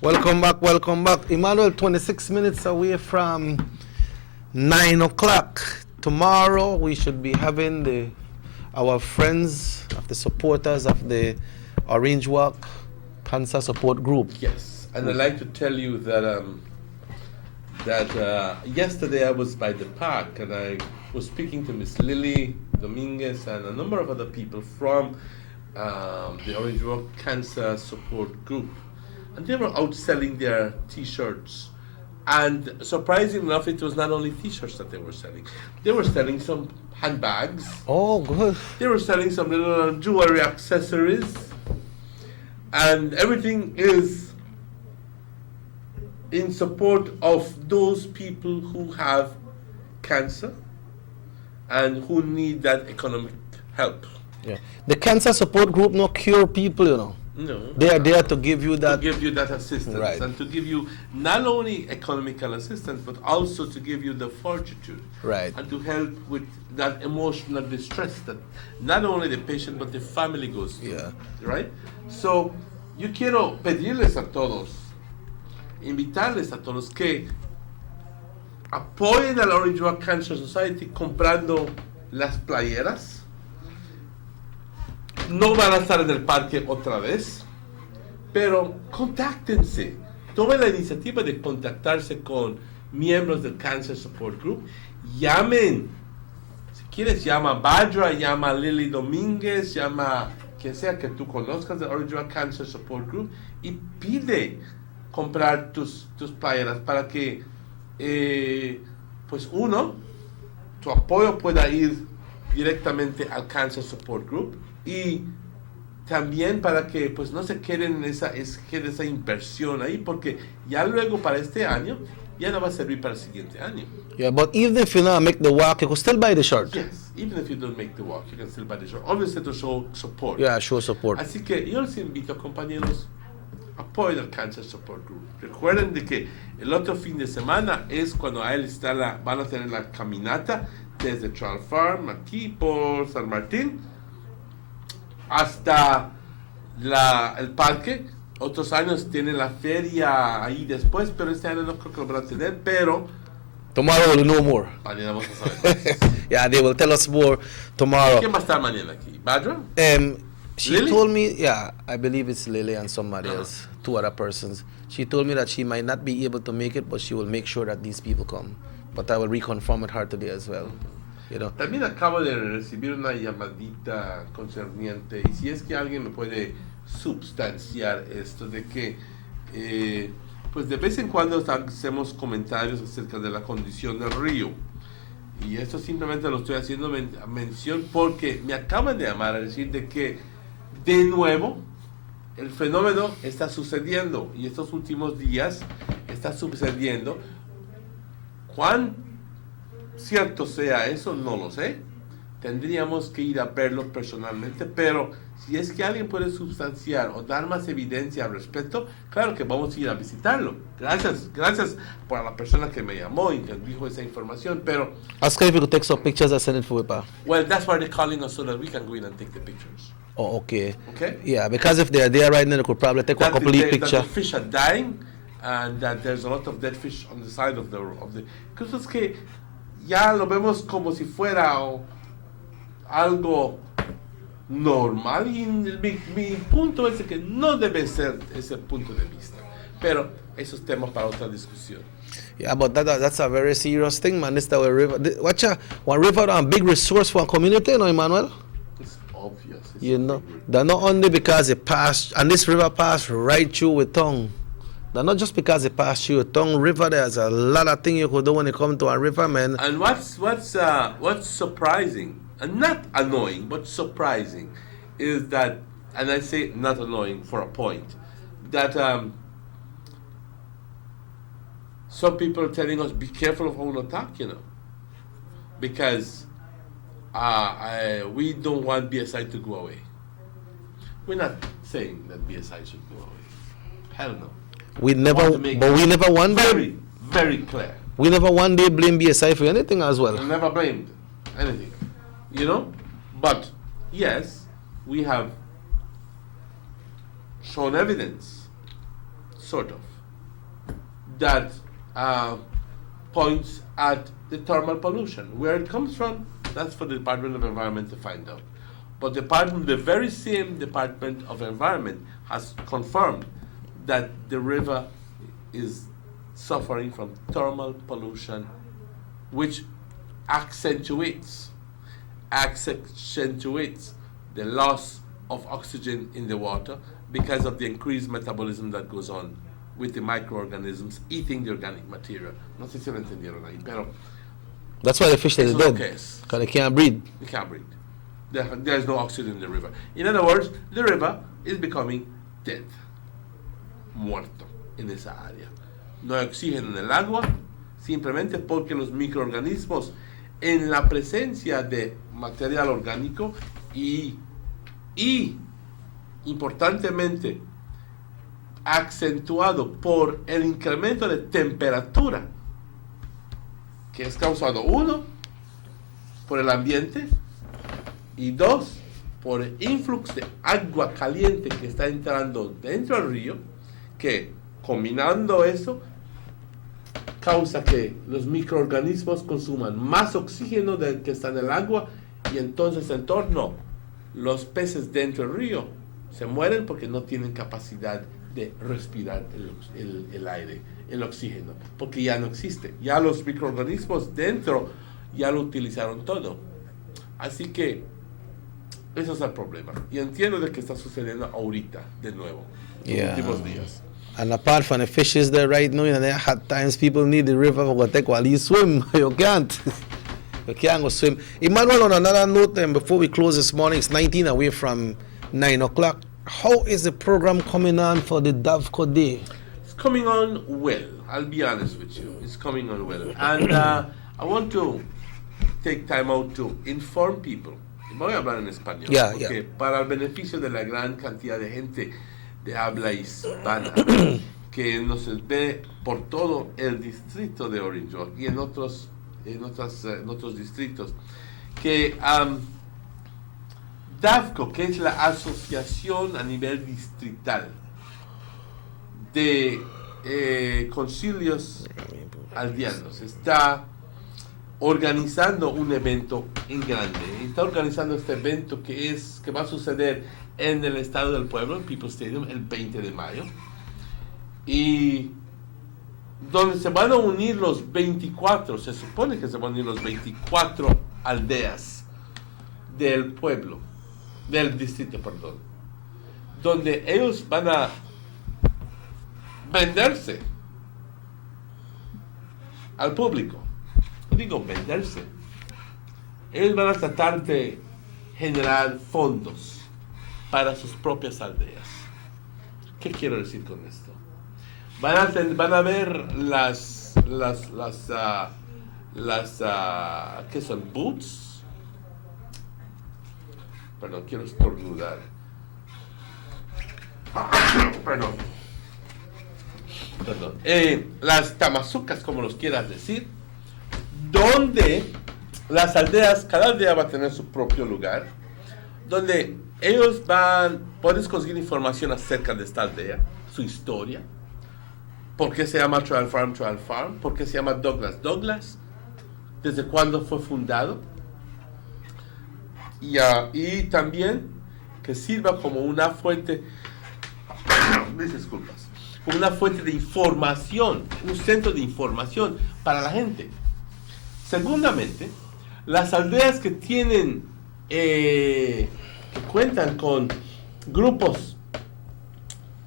Welcome back. Emmanuel, 26 minutes away from 9 o'clock. Tomorrow we should be having our friends, of the supporters of the Orange Walk Cancer Support Group. Yes, and I'd like to tell you that yesterday I was by the park and I was speaking to Miss Lily Dominguez and a number of other people from the Orange Walk Cancer Support Group. And they were out selling their t-shirts. And surprisingly enough, it was not only t-shirts that they were selling. They were selling some handbags. Oh, good. They were selling some little jewelry accessories. And everything is in support of those people who have cancer and who need that economic help. Yeah. The Cancer Support Group no cure people, you know. No. They are there to give you that. To give you that assistance. Right. And to give you not only economical assistance, but also to give you the fortitude. Right. And to help with that emotional distress that not only the patient, but the family goes through. Yeah. Right? So, yo quiero pedirles a todos, invitarles a todos que apoyen a la Orange Walk Cancer Society comprando las playeras. No van a estar en el parque otra vez, pero contáctense. Tomen la iniciativa de contactarse con miembros del Cancer Support Group. Llamen. Si quieres, llama a Badra, llama a Lily Domínguez, llama a quien sea que tú conozcas del Orange Walk Cancer Support Group y pide comprar tus playeras para que pues uno, tu apoyo pueda ir directamente al Cancer Support Group y también para que pues no se queden esa inversión ahí porque ya luego para este año ya no va a servir para el siguiente año. Yeah, but even if you not make the walk, you can still buy the shirt. Yes, even if you don't make the walk, you can still buy the shirt. Obviously to show support. Yeah, show support. Así que yo les invito, compañeros, apoyen al Cancer Support Group. Recuerden de que el otro fin de semana es cuando a él está van a tener la caminata desde Trial Farm, aquí por San Martín, hasta el parque. Otros años tienen la feria ahí después, pero este año no creo que lo van a tener, pero tomorrow we'll know more. Mañana vamos a saber. Yeah, they will tell us more tomorrow. ¿Quién va a estar mañana aquí? ¿Badra? She Lily? told me, yeah, I believe it's Lily and somebody else, 2 other persons. She told me that she might not be able to make it, but she will make sure that these people come. But I will reconfirm with her today as well. You know. También acabo de recibir una llamadita concerniente, y si es que alguien me puede substanciar esto, de que pues de vez en cuando hacemos comentarios acerca de la condición del río. Y esto simplemente lo estoy haciendo mención porque me acaban de llamar a decir de que de nuevo el fenómeno está sucediendo y estos últimos días está sucediendo. ¿Cuán cierto sea eso? No lo sé. Tendríamos que ir a verlo personalmente, pero si es que alguien puede substanciar o dar más evidencia al respecto, claro que vamos a ir a visitarlo. Gracias por la persona que me llamó y que dijo esa información, pero Ask her if you could take some pictures and send it for Wipa. well, that's why they're calling us so that we can go in and take the pictures. Oh, okay. Okay? Yeah, because if they're there right now, they could probably take a That complete picture. That the fish are dying and that there's a lot of dead fish on the side of the cosas que ya lo vemos como si fuera algo normal y mi punto es que no debe ser ese punto de vista. Pero eso es tema para otra discusión. Yeah, but that's a very serious thing, man. This the river. Watch out, one river a big resource for a community, you know, Emmanuel. It's obvious. You know, they're not only because it passed, and this river passed right through with tongue. They're not just because it passed through a tongue river. There's a lot of things you could do when it comes to a river, man. And what's surprising, and not annoying, but surprising, is that, and I say not annoying for a point, that some people are telling us, be careful of how we attack, you know, because we don't want BSI to go away. We're not saying that BSI should go away. Hell no. We never one day, very clear. We never one day blame BSI for anything as well. We never blamed anything, you know. But yes, we have shown evidence, sort of, that points at the thermal pollution. Where it comes from, that's for the Department of Environment to find out. But the very same Department of Environment has confirmed that the river is suffering from thermal pollution, which accentuates the loss of oxygen in the water because of the increased metabolism that goes on with the microorganisms eating the organic material. No sé si lo entendieron ahí, pero that's why the fish is dead, because they can't breathe. They can't breathe. There's no oxygen in the river. In other words, the river is becoming dead, muerto en esa área. No hay oxígeno en el agua, simplemente porque los microorganismos, en la presencia de material orgánico y importantemente acentuado por el incremento de temperatura que es causado, uno, por el ambiente, y dos, por el influx de agua caliente que está entrando dentro del río, que combinando eso causa que los microorganismos consuman más oxígeno del que está en el agua, y entonces en torno los peces dentro del río se mueren porque no tienen capacidad de respirar el aire, el oxígeno, porque ya no existe. Ya los microorganismos dentro ya lo utilizaron todo. Así que eso es el problema. Y entiendo de que está sucediendo ahorita, de nuevo, en los últimos días. And apart from the fishes there right now, you know, at times people need the river for take while you swim. You can't. You can't go swim. Emmanuel, on another note, before we close this morning, it's 19 away from 9 o'clock. How is the program coming on for the DAVCO Day? It's coming on well. I'll be honest with you. It's coming on well. And I want to take time out to inform people. Voy a hablar en español. Porque para el beneficio de la gran cantidad de gente de habla hispana que nos ve por todo el distrito de Orange Walk y en otros distritos, que DAVCO, que es la asociación a nivel distrital de concilios aldeanos, está organizando un evento en grande. Está organizando este evento que va a suceder en el Estadio del Pueblo, en People's Stadium, el 20 de mayo. Y donde se van a unir los 24, se supone que se van a unir los 24 aldeas del pueblo, del distrito, perdón. Donde ellos van a venderse al público. Digo venderse. Ellos van a tratar de generar fondos para sus propias aldeas. ¿Qué quiero decir con esto? Van a ver ¿qué son? Boots. Perdón, quiero estornudar. Perdón. Las tamazucas, como los quieras decir, donde las aldeas, cada aldea va a tener su propio lugar, donde ellos puedes conseguir información acerca de esta aldea, su historia, por qué se llama Trail Farm, por qué se llama Douglas, desde cuándo fue fundado, y también que sirva como una fuente, mis disculpas, como una fuente de información, un centro de información para la gente. Segundamente, las aldeas que tienen, que cuentan con grupos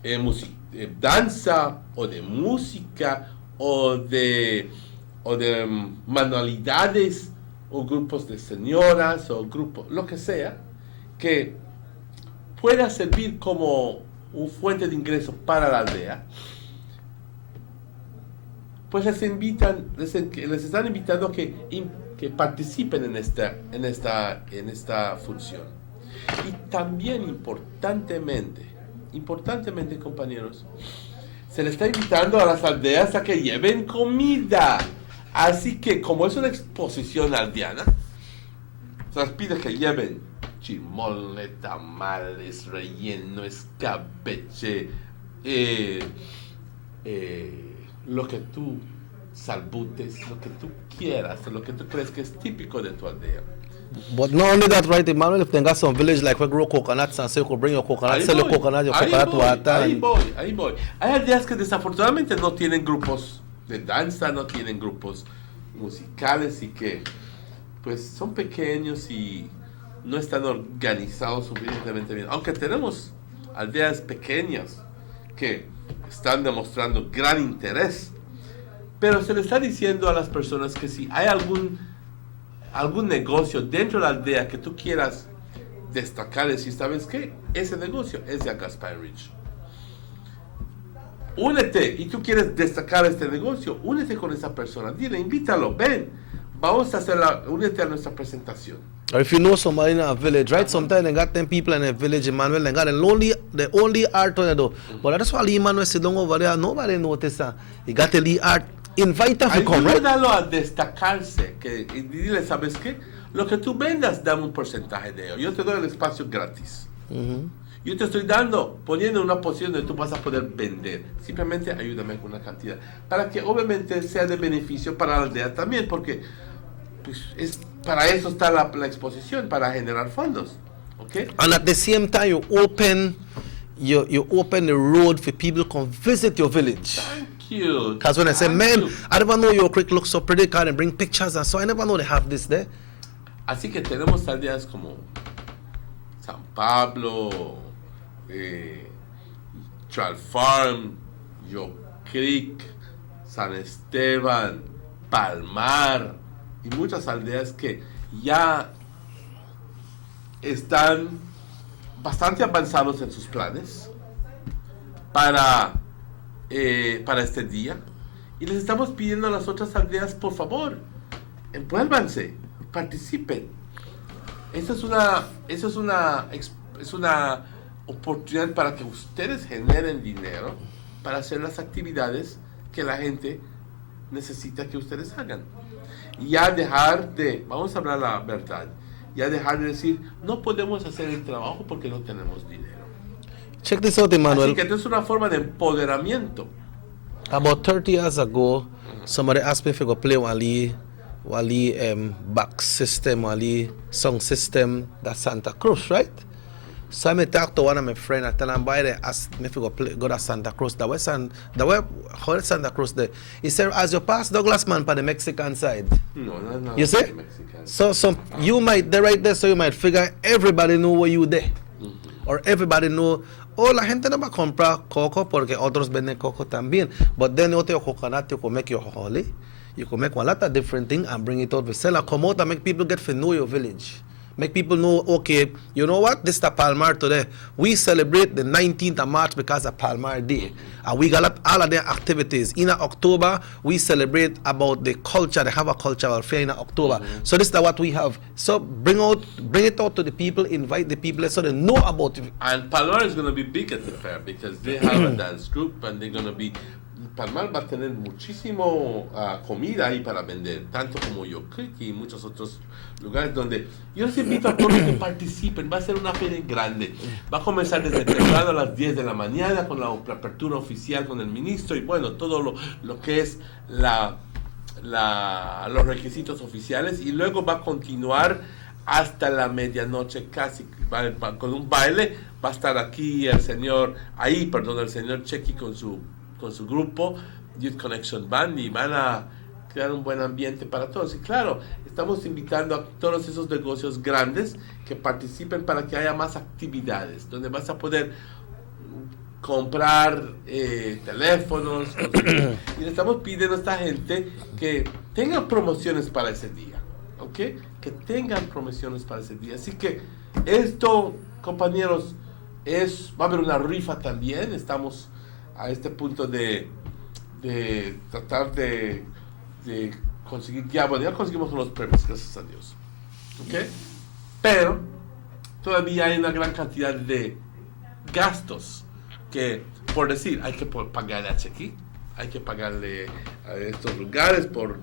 de danza o de música o de manualidades o grupos de señoras o grupos, lo que sea, que pueda servir como una fuente de ingreso para la aldea, pues les están invitando a que participen en esta función. Y también importantemente, compañeros, se les está invitando a las aldeas a que lleven comida. Así que, como es una exposición aldeana, se les pide que lleven chimole, tamales, relleno, escabeche, lo que tú salbutes, lo que tú quieras, lo que tú crees que es típico de tu aldea. But not only that, right, Emmanuel, if they got some village like we grow coconuts and say you could bring your coconut, sell your coconut water. Ahí voy. Hay aldeas que desafortunadamente no tienen grupos de danza, no tienen grupos musicales y que pues son pequeños y no están organizados suficientemente bien. Aunque tenemos aldeas pequeñas que están demostrando gran interés, pero se le está diciendo a las personas que si hay algún negocio dentro de la aldea que tú quieras destacar, decir, ¿sabes qué? Ese negocio es de Agaspé Ridge. Únete, y tú quieres destacar este negocio, únete con esa persona, dile, invítalo, ven, vamos a únete a nuestra presentación. Or if you know somebody in a village, right? Sometimes they got them people in a village, Emmanuel, they got the only art on it. But that's why Emmanuel sit down over there, nobody notice that. He got the lead art. Invite them to come, right? Ayúdalo a destacarse, y dile, ¿sabes qué? Lo que tú vendas, dame un porcentaje de ello. Yo te doy el espacio gratis. Yo te estoy poniendo en una posición donde tú vas a poder vender. Simplemente ayúdame con una cantidad. Para que obviamente sea de beneficio para la aldea también, porque pues, para eso está la exposición, para generar fondos. ¿Okay? And at the same time, you open the road for people to come visit your village. Because when I say, man, I never know your creek looks so pretty, and bring pictures and so I never know they have this there. Así que tenemos aldeas como San Pablo, Trout Farm, Yo Creek, San Esteban, Palmar y muchas aldeas que ya están bastante avanzados en sus planes para este día, y les estamos pidiendo a las otras aldeas, por favor, envuélvanse, participen. Eso es una oportunidad para que ustedes generen dinero para hacer las actividades que la gente necesita que ustedes hagan. Y ya vamos a hablar la verdad, ya dejar de decir, no podemos hacer el trabajo porque no tenemos dinero. Check this out, Emmanuel. Así que esto es una forma de empoderamiento. About 30 years ago, somebody asked me if I could play Wally back system, Wally sound system, that Santa Cruz, right? So I talked to one of my friends, I tell him, boy, they asked me if I could go to Santa Cruz. How is Santa Cruz there? He said, as you pass Douglas Man for the Mexican side. No. You see? So you might, they're right there, so you might figure everybody know where you there. Or everybody know, la gente no va a comprar coco porque otros venden coco también. But then you take coconut, you can make your holly. You can make a lot of different things and bring it out to sell. Come out and make people get to know your village. Make people know, okay, you know what? This is the Palmar today. We celebrate the 19th of March because of Palmar Day. And we got all of their activities. In October, we celebrate about the culture. They have a cultural fair in October. So this is what we have. So bring it out to the people, invite the people so they know about it. And Palmar is going to be big at the fair because they have a dance group and they're going to be... Palmar va a tener muchísimo comida ahí para vender, tanto como Yo Creek y muchos otros lugares donde yo les invito a todos que participen. Va a ser una feria grande, va a comenzar desde temprano a las 10 de la mañana con la apertura oficial con el ministro y bueno, todo lo que es los requisitos oficiales, y luego va a continuar hasta la medianoche casi con un baile. Va a estar aquí el señor Chequi con su grupo Youth Connection Band y van a crear un buen ambiente para todos. Y claro, estamos invitando a todos esos negocios grandes que participen para que haya más actividades, donde vas a poder comprar teléfonos. Y le estamos pidiendo a esta gente que tengan promociones para ese día, ¿ok? Que tengan promociones para ese día. Así que esto, compañeros, va a haber una rifa también. Estamos a este punto de tratar de conseguir, ya conseguimos unos premios, gracias a Dios, ¿ok? Pero todavía hay una gran cantidad de gastos que, por decir, hay que pagarle a Chequi, hay que pagarle a estos lugares por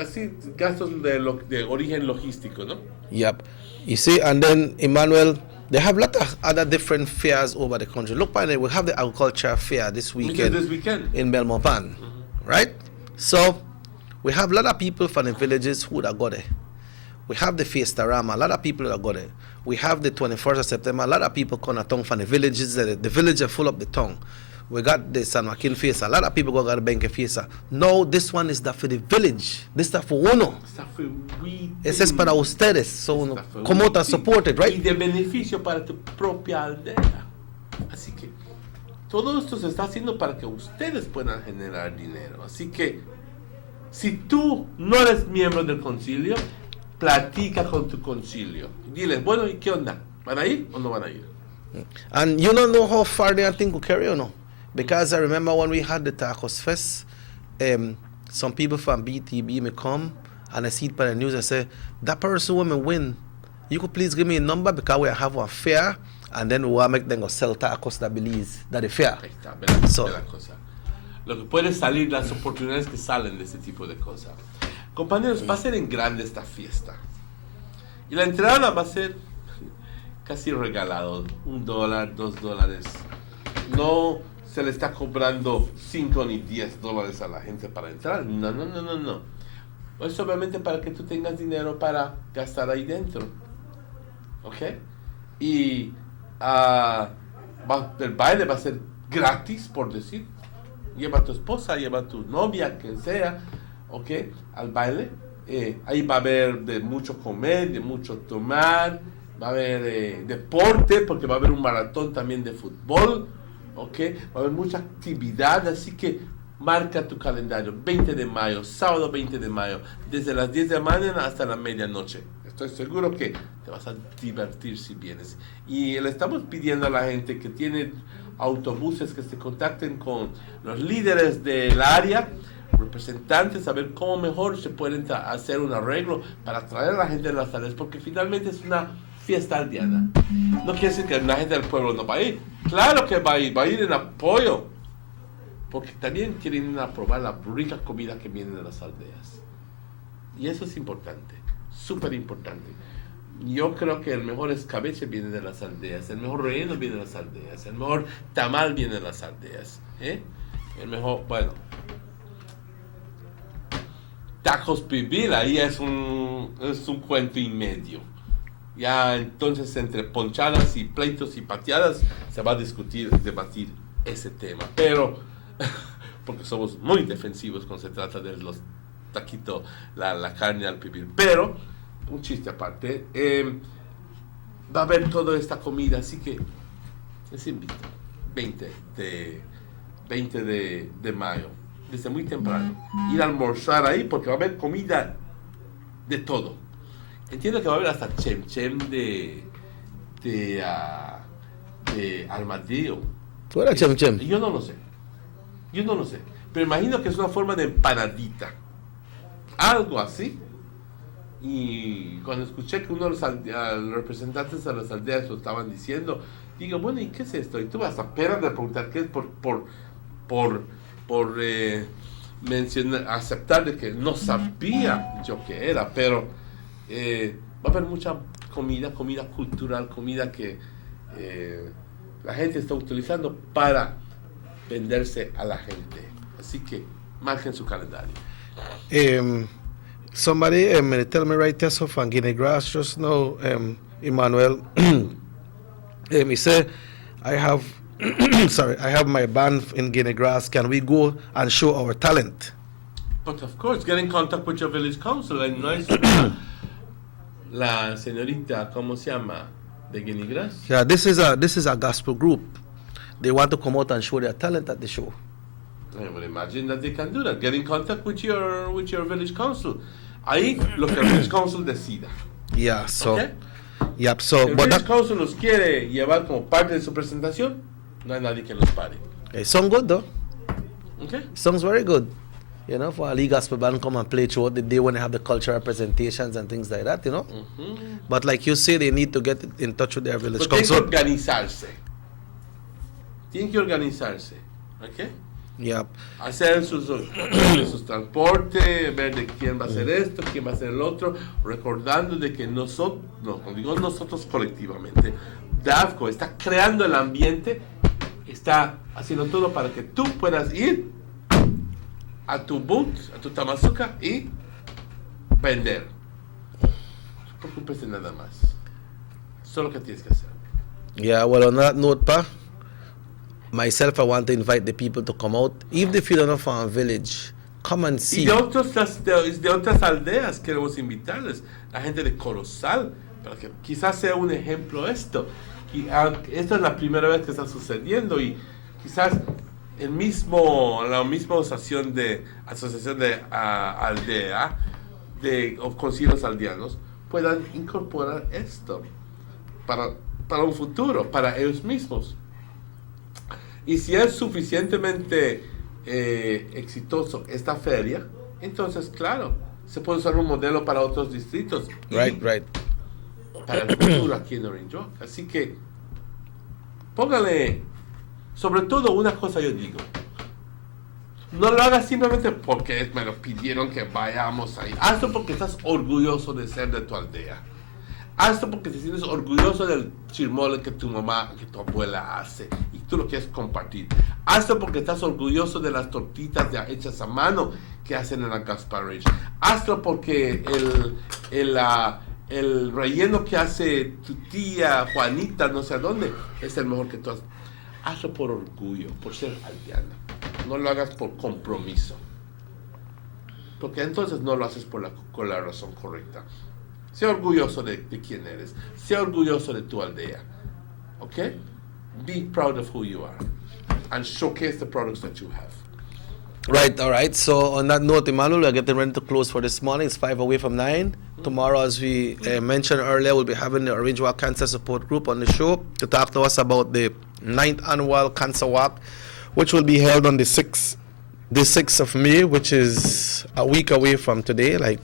así, gastos de origen logístico, ¿no? Yep. You see, and then, Emmanuel, they have a lot of other different fairs over the country. Look, by the way, we have the agriculture fair this weekend in Belmopan, right? So, we have a lot of people from the villages who that go there. We have the Fiestarama, a lot of people that go there. We have the 21st of September, a lot of people come to town from the villages. The village are full up the town. We got the San Joaquin Fiesta, a lot of people go to the Benque Fiesta. No, this one is for the village. This is for uno. Ese es para ustedes. So, uno, como te support it, right? Y de beneficio para tu propia aldea. Así que todo esto se está haciendo para que ustedes puedan generar dinero. Así que si tú no eres miembro del concilio, platica con tu concilio. Dile, bueno, ¿y qué onda? ¿Van a ir o no van a ir? And you don't know how far they think will carry or no? Because I remember when we had the Tacos Fest, some people from BTB may come and I see it by the news and say, that person will win. You could please give me a number because we have a fair and then we will make them go sell tacos that Belize, that the fair. Ahí está, ve la cosa. Lo que puede salir, las oportunidades que salen de ese tipo de cosas. Compañeros, va a ser en grande esta fiesta. Y la entrada va a ser casi regalado, $1, $2. No se le está cobrando 5 ni $10 a la gente para entrar. No. Es obviamente para que tú tengas dinero para gastar ahí dentro. ¿Ok? Y el baile va a ser gratis, por decir. Lleva a tu esposa, lleva a tu novia, quien sea, ¿ok? Al baile. Ahí va a haber de mucho comer, de mucho tomar. Va a haber deporte, porque va a haber un maratón también de fútbol, ¿ok? Va a haber mucha actividad, así que marca tu calendario. 20 de mayo, sábado 20 de mayo, desde las 10 de la mañana hasta la medianoche. Estoy seguro que te vas a divertir si vienes. Y le estamos pidiendo a la gente que tiene autobuses que se contacten con los líderes del área, representantes, a ver cómo mejor se pueden hacer un arreglo para traer a la gente de las áreas, porque finalmente es una fiesta aldeana. No quiere decir que la gente del pueblo no va a ir. Claro que va a ir en apoyo, porque también quieren ir a probar la rica comida que viene de las aldeas. Y eso es importante, súper importante. Yo creo que el mejor escabeche viene de las aldeas, el mejor relleno viene de las aldeas, el mejor tamal viene de las aldeas, el mejor, bueno, tacos pibil, ahí es un cuento y medio. Ya entonces entre ponchadas y pleitos y pateadas se va a debatir ese tema, pero porque somos muy defensivos cuando se trata de los taquitos, la carne al pibil, pero un chiste aparte, va a haber toda esta comida, así que les invito, 20 de mayo, desde muy temprano, ir a almorzar ahí porque va a haber comida de todo. Entiendo que va a haber hasta chem de armadillo. ¿Tú eras chem? Yo no lo sé, pero imagino que es una forma de empanadita, algo así. Y cuando escuché que uno de los representantes de las aldeas lo estaban diciendo, digo, bueno, ¿y qué es esto? Y tuve hasta pena de preguntar qué es por mencionar, aceptar de que no sabía yo qué era, pero va a haber mucha comida cultural, comida que la gente está utilizando para venderse a la gente. Así que marquen su calendario. Somebody tell me right there, so from Guinea Grass just now, Emmanuel, he said, I have sorry, I have my band in Guinea Grass. Can we go and show our talent? But of course, get in contact with your village council. And no es la señorita, ¿cómo se llama? De Guinea Grass. Yeah, this is a gospel group. They want to come out and show their talent at the show. I would imagine that they can do that. Get in contact with your village council. Ahí lo que el village council decida. Yeah, so. Okay? Yep, so. El village council los quiere llevar como parte de su presentación. No hay nadie que los pare. It sounds good though. Okay. Sounds very good. You know, for a league gospel band come and play throughout the day when they have the cultural presentations and things like that, you know. But like you say, they need to get in touch with their village council. Tienen que organizarse. Tienen que organizarse. ¿Ok? Yep. Hacer sus transportes, ver de quién va a hacer esto, quién va a hacer el otro, recordando de que nosotros, no digo nosotros colectivamente, DAFCO está creando el ambiente, está haciendo todo para que tú puedas ir a tu booth, a tu Tamazuca y vender. No te preocupes de nada más. Eso es lo que tienes que hacer. Yeah, well, on that note, Pa, myself, I want to invite the people to come out. Even if you don't know from a village, come and see. Y de otras aldeas queremos invitarles. La gente de Corozal, para que quizás sea un ejemplo esto. Y esta es la primera vez que está sucediendo y quizás la misma asociación de aldea, de concilios aldeanos, puedan incorporar esto para un futuro, para ellos mismos. Y si es suficientemente exitoso esta feria, entonces, claro, se puede usar un modelo para otros distritos. Right. Para el futuro aquí en Orange Walk. Así que, póngale, sobre todo una cosa yo digo, no lo hagas simplemente porque me lo pidieron que vayamos ahí. Hazlo porque estás orgulloso de ser de tu aldea. Hazlo porque te sientes orgulloso del chirmole que tu mamá, que tu abuela hace y tú lo quieres compartir. Hazlo porque estás orgulloso de las tortitas hechas a mano que hacen en la Gaspar Ridge. Hazlo porque el relleno que hace tu tía Juanita, no sé a dónde, es el mejor que tú haces. Hazlo por orgullo, por ser aldeano. No lo hagas por compromiso. Porque entonces no lo haces con la razón correcta. Sea orgulloso de quién eres. Sea orgulloso de tu aldea. Okay? Be proud of who you are. And showcase the products that you have. Right, all right. So on that note, Emmanuel, we're getting ready to close for this morning. It's 5 away from 9. Tomorrow, as we mentioned earlier, we'll be having the Orange Walk Cancer Support Group on the show to talk to us about the 9th annual Cancer Walk, which will be held on the 6th of May, which is a week away from today, like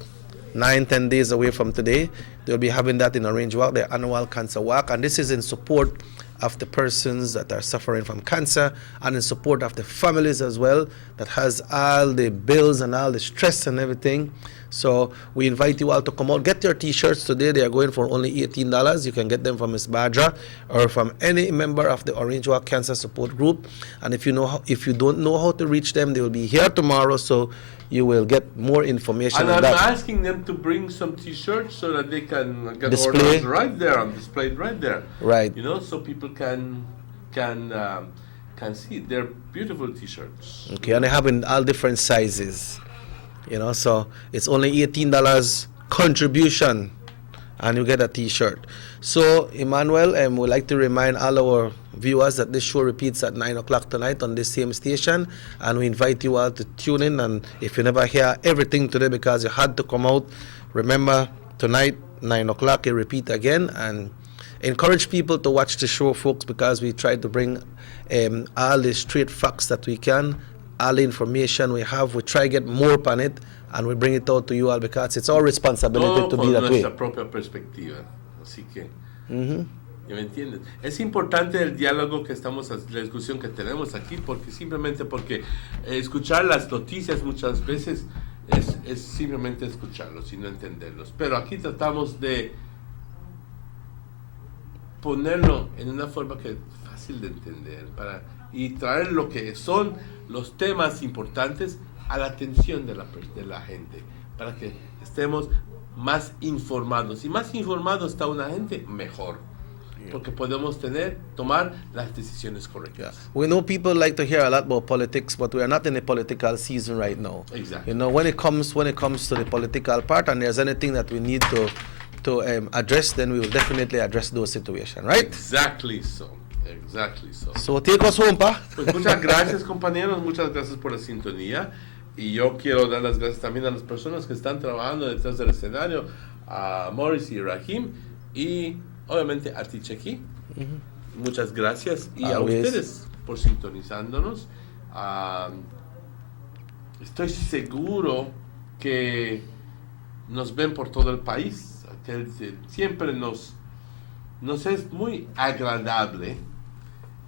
9-10 days away from today. They'll be having that in Orange Walk, their annual Cancer Walk, and this is in support of the persons that are suffering from cancer and in support of the families as well that has all the bills and all the stress and everything. So we invite you all to come out. Get your t-shirts today. They are going for only $18. You can get them from Ms. Badra or from any member of the Orange Walk Cancer Support Group. And if you don't know how to reach them, they will be here tomorrow, so you will get more information And on I'm that. asking them to bring some t-shirts so that they can get Display. orders right there and displayed right there. Right. You know, so people can see. They're beautiful t-shirts. Okay, and they have in all different sizes. You know, so it's only $18 contribution and you get a t-shirt. So, Emmanuel, we'd like to remind all our viewers that this show repeats at 9 o'clock tonight on this same station, and we invite you all to tune in. And if you never hear everything today because you had to come out, remember tonight 9 o'clock it repeat again, and encourage people to watch the show, folks, because we try to bring all the straight facts that we can, all the information we have. We try to get more upon it, and we bring it out to you all because it's our responsibility to be that way. Nuestra propia perspectiva. Así que, ¿ya me entiendes? Es importante el diálogo que estamos, la discusión que tenemos aquí, porque simplemente porque escuchar las noticias muchas veces es simplemente escucharlos y no entenderlos. Pero aquí tratamos de ponerlo en una forma que es fácil de entender y traer lo que son los temas importantes a la atención de la gente, para que estemos más informados. Y más informado está una gente, mejor. porque podemos tomar las decisiones correctas. We know people like to hear a lot about politics, but we are not in a political season right now. Exactly. You know, when it comes to the political part, and there's anything that we need to address, then we will definitely address those situations, right? Exactly so. Exactly so. So take us home, pa. Pues muchas gracias, compañeros, muchas gracias por la sintonía. Y yo quiero dar las gracias también a las personas que están trabajando detrás del escenario, a Morris y Rahim, y obviamente a ti, Chequi. Muchas gracias. Y a ustedes por sintonizándonos. Estoy seguro que nos ven por todo el país. Que siempre nos es muy agradable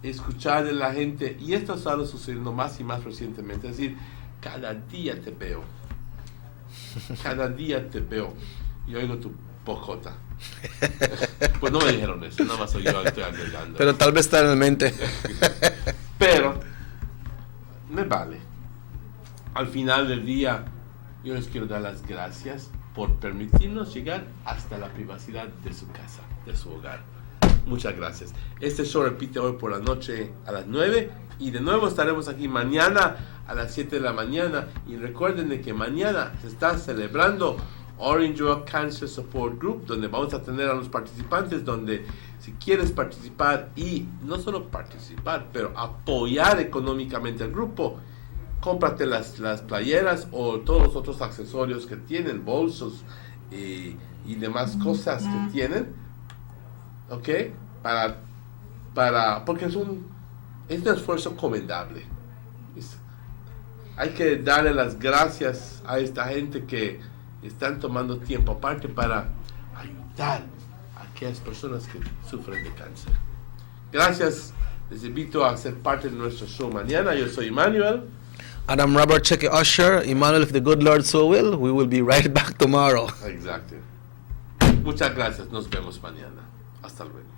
escuchar de la gente, y esto ha estado sucediendo más y más recientemente, es decir, cada día te veo, y oigo tu pojota. Pues no me dijeron eso, nada más yo estoy agregando. Pero tal vez está en la mente. Pero me vale. Al final del día, yo les quiero dar las gracias por permitirnos llegar hasta la privacidad de su casa, de su hogar. Muchas gracias. Este show repite hoy por la noche a las 9, y de nuevo estaremos aquí mañana a las 7 de la mañana. Y recuerden de que mañana se está celebrando Orange Rock Cancer Support Group, donde vamos a tener a los participantes, donde si quieres participar, y no solo participar, pero apoyar económicamente al grupo, cómprate las playeras o todos los otros accesorios que tienen, bolsos y demás cosas que tienen, ¿ok? Porque es un esfuerzo comendable. Hay que darle las gracias a esta gente que están tomando tiempo aparte para ayudar a aquellas personas que sufren de cáncer. Gracias, les invito a ser parte de nuestro show mañana. Yo soy Emmanuel. And I'm Robert Cheque Usher. Emmanuel, if the good Lord so will, we will be right back tomorrow. Exacto. Muchas gracias. Nos vemos mañana. Hasta luego.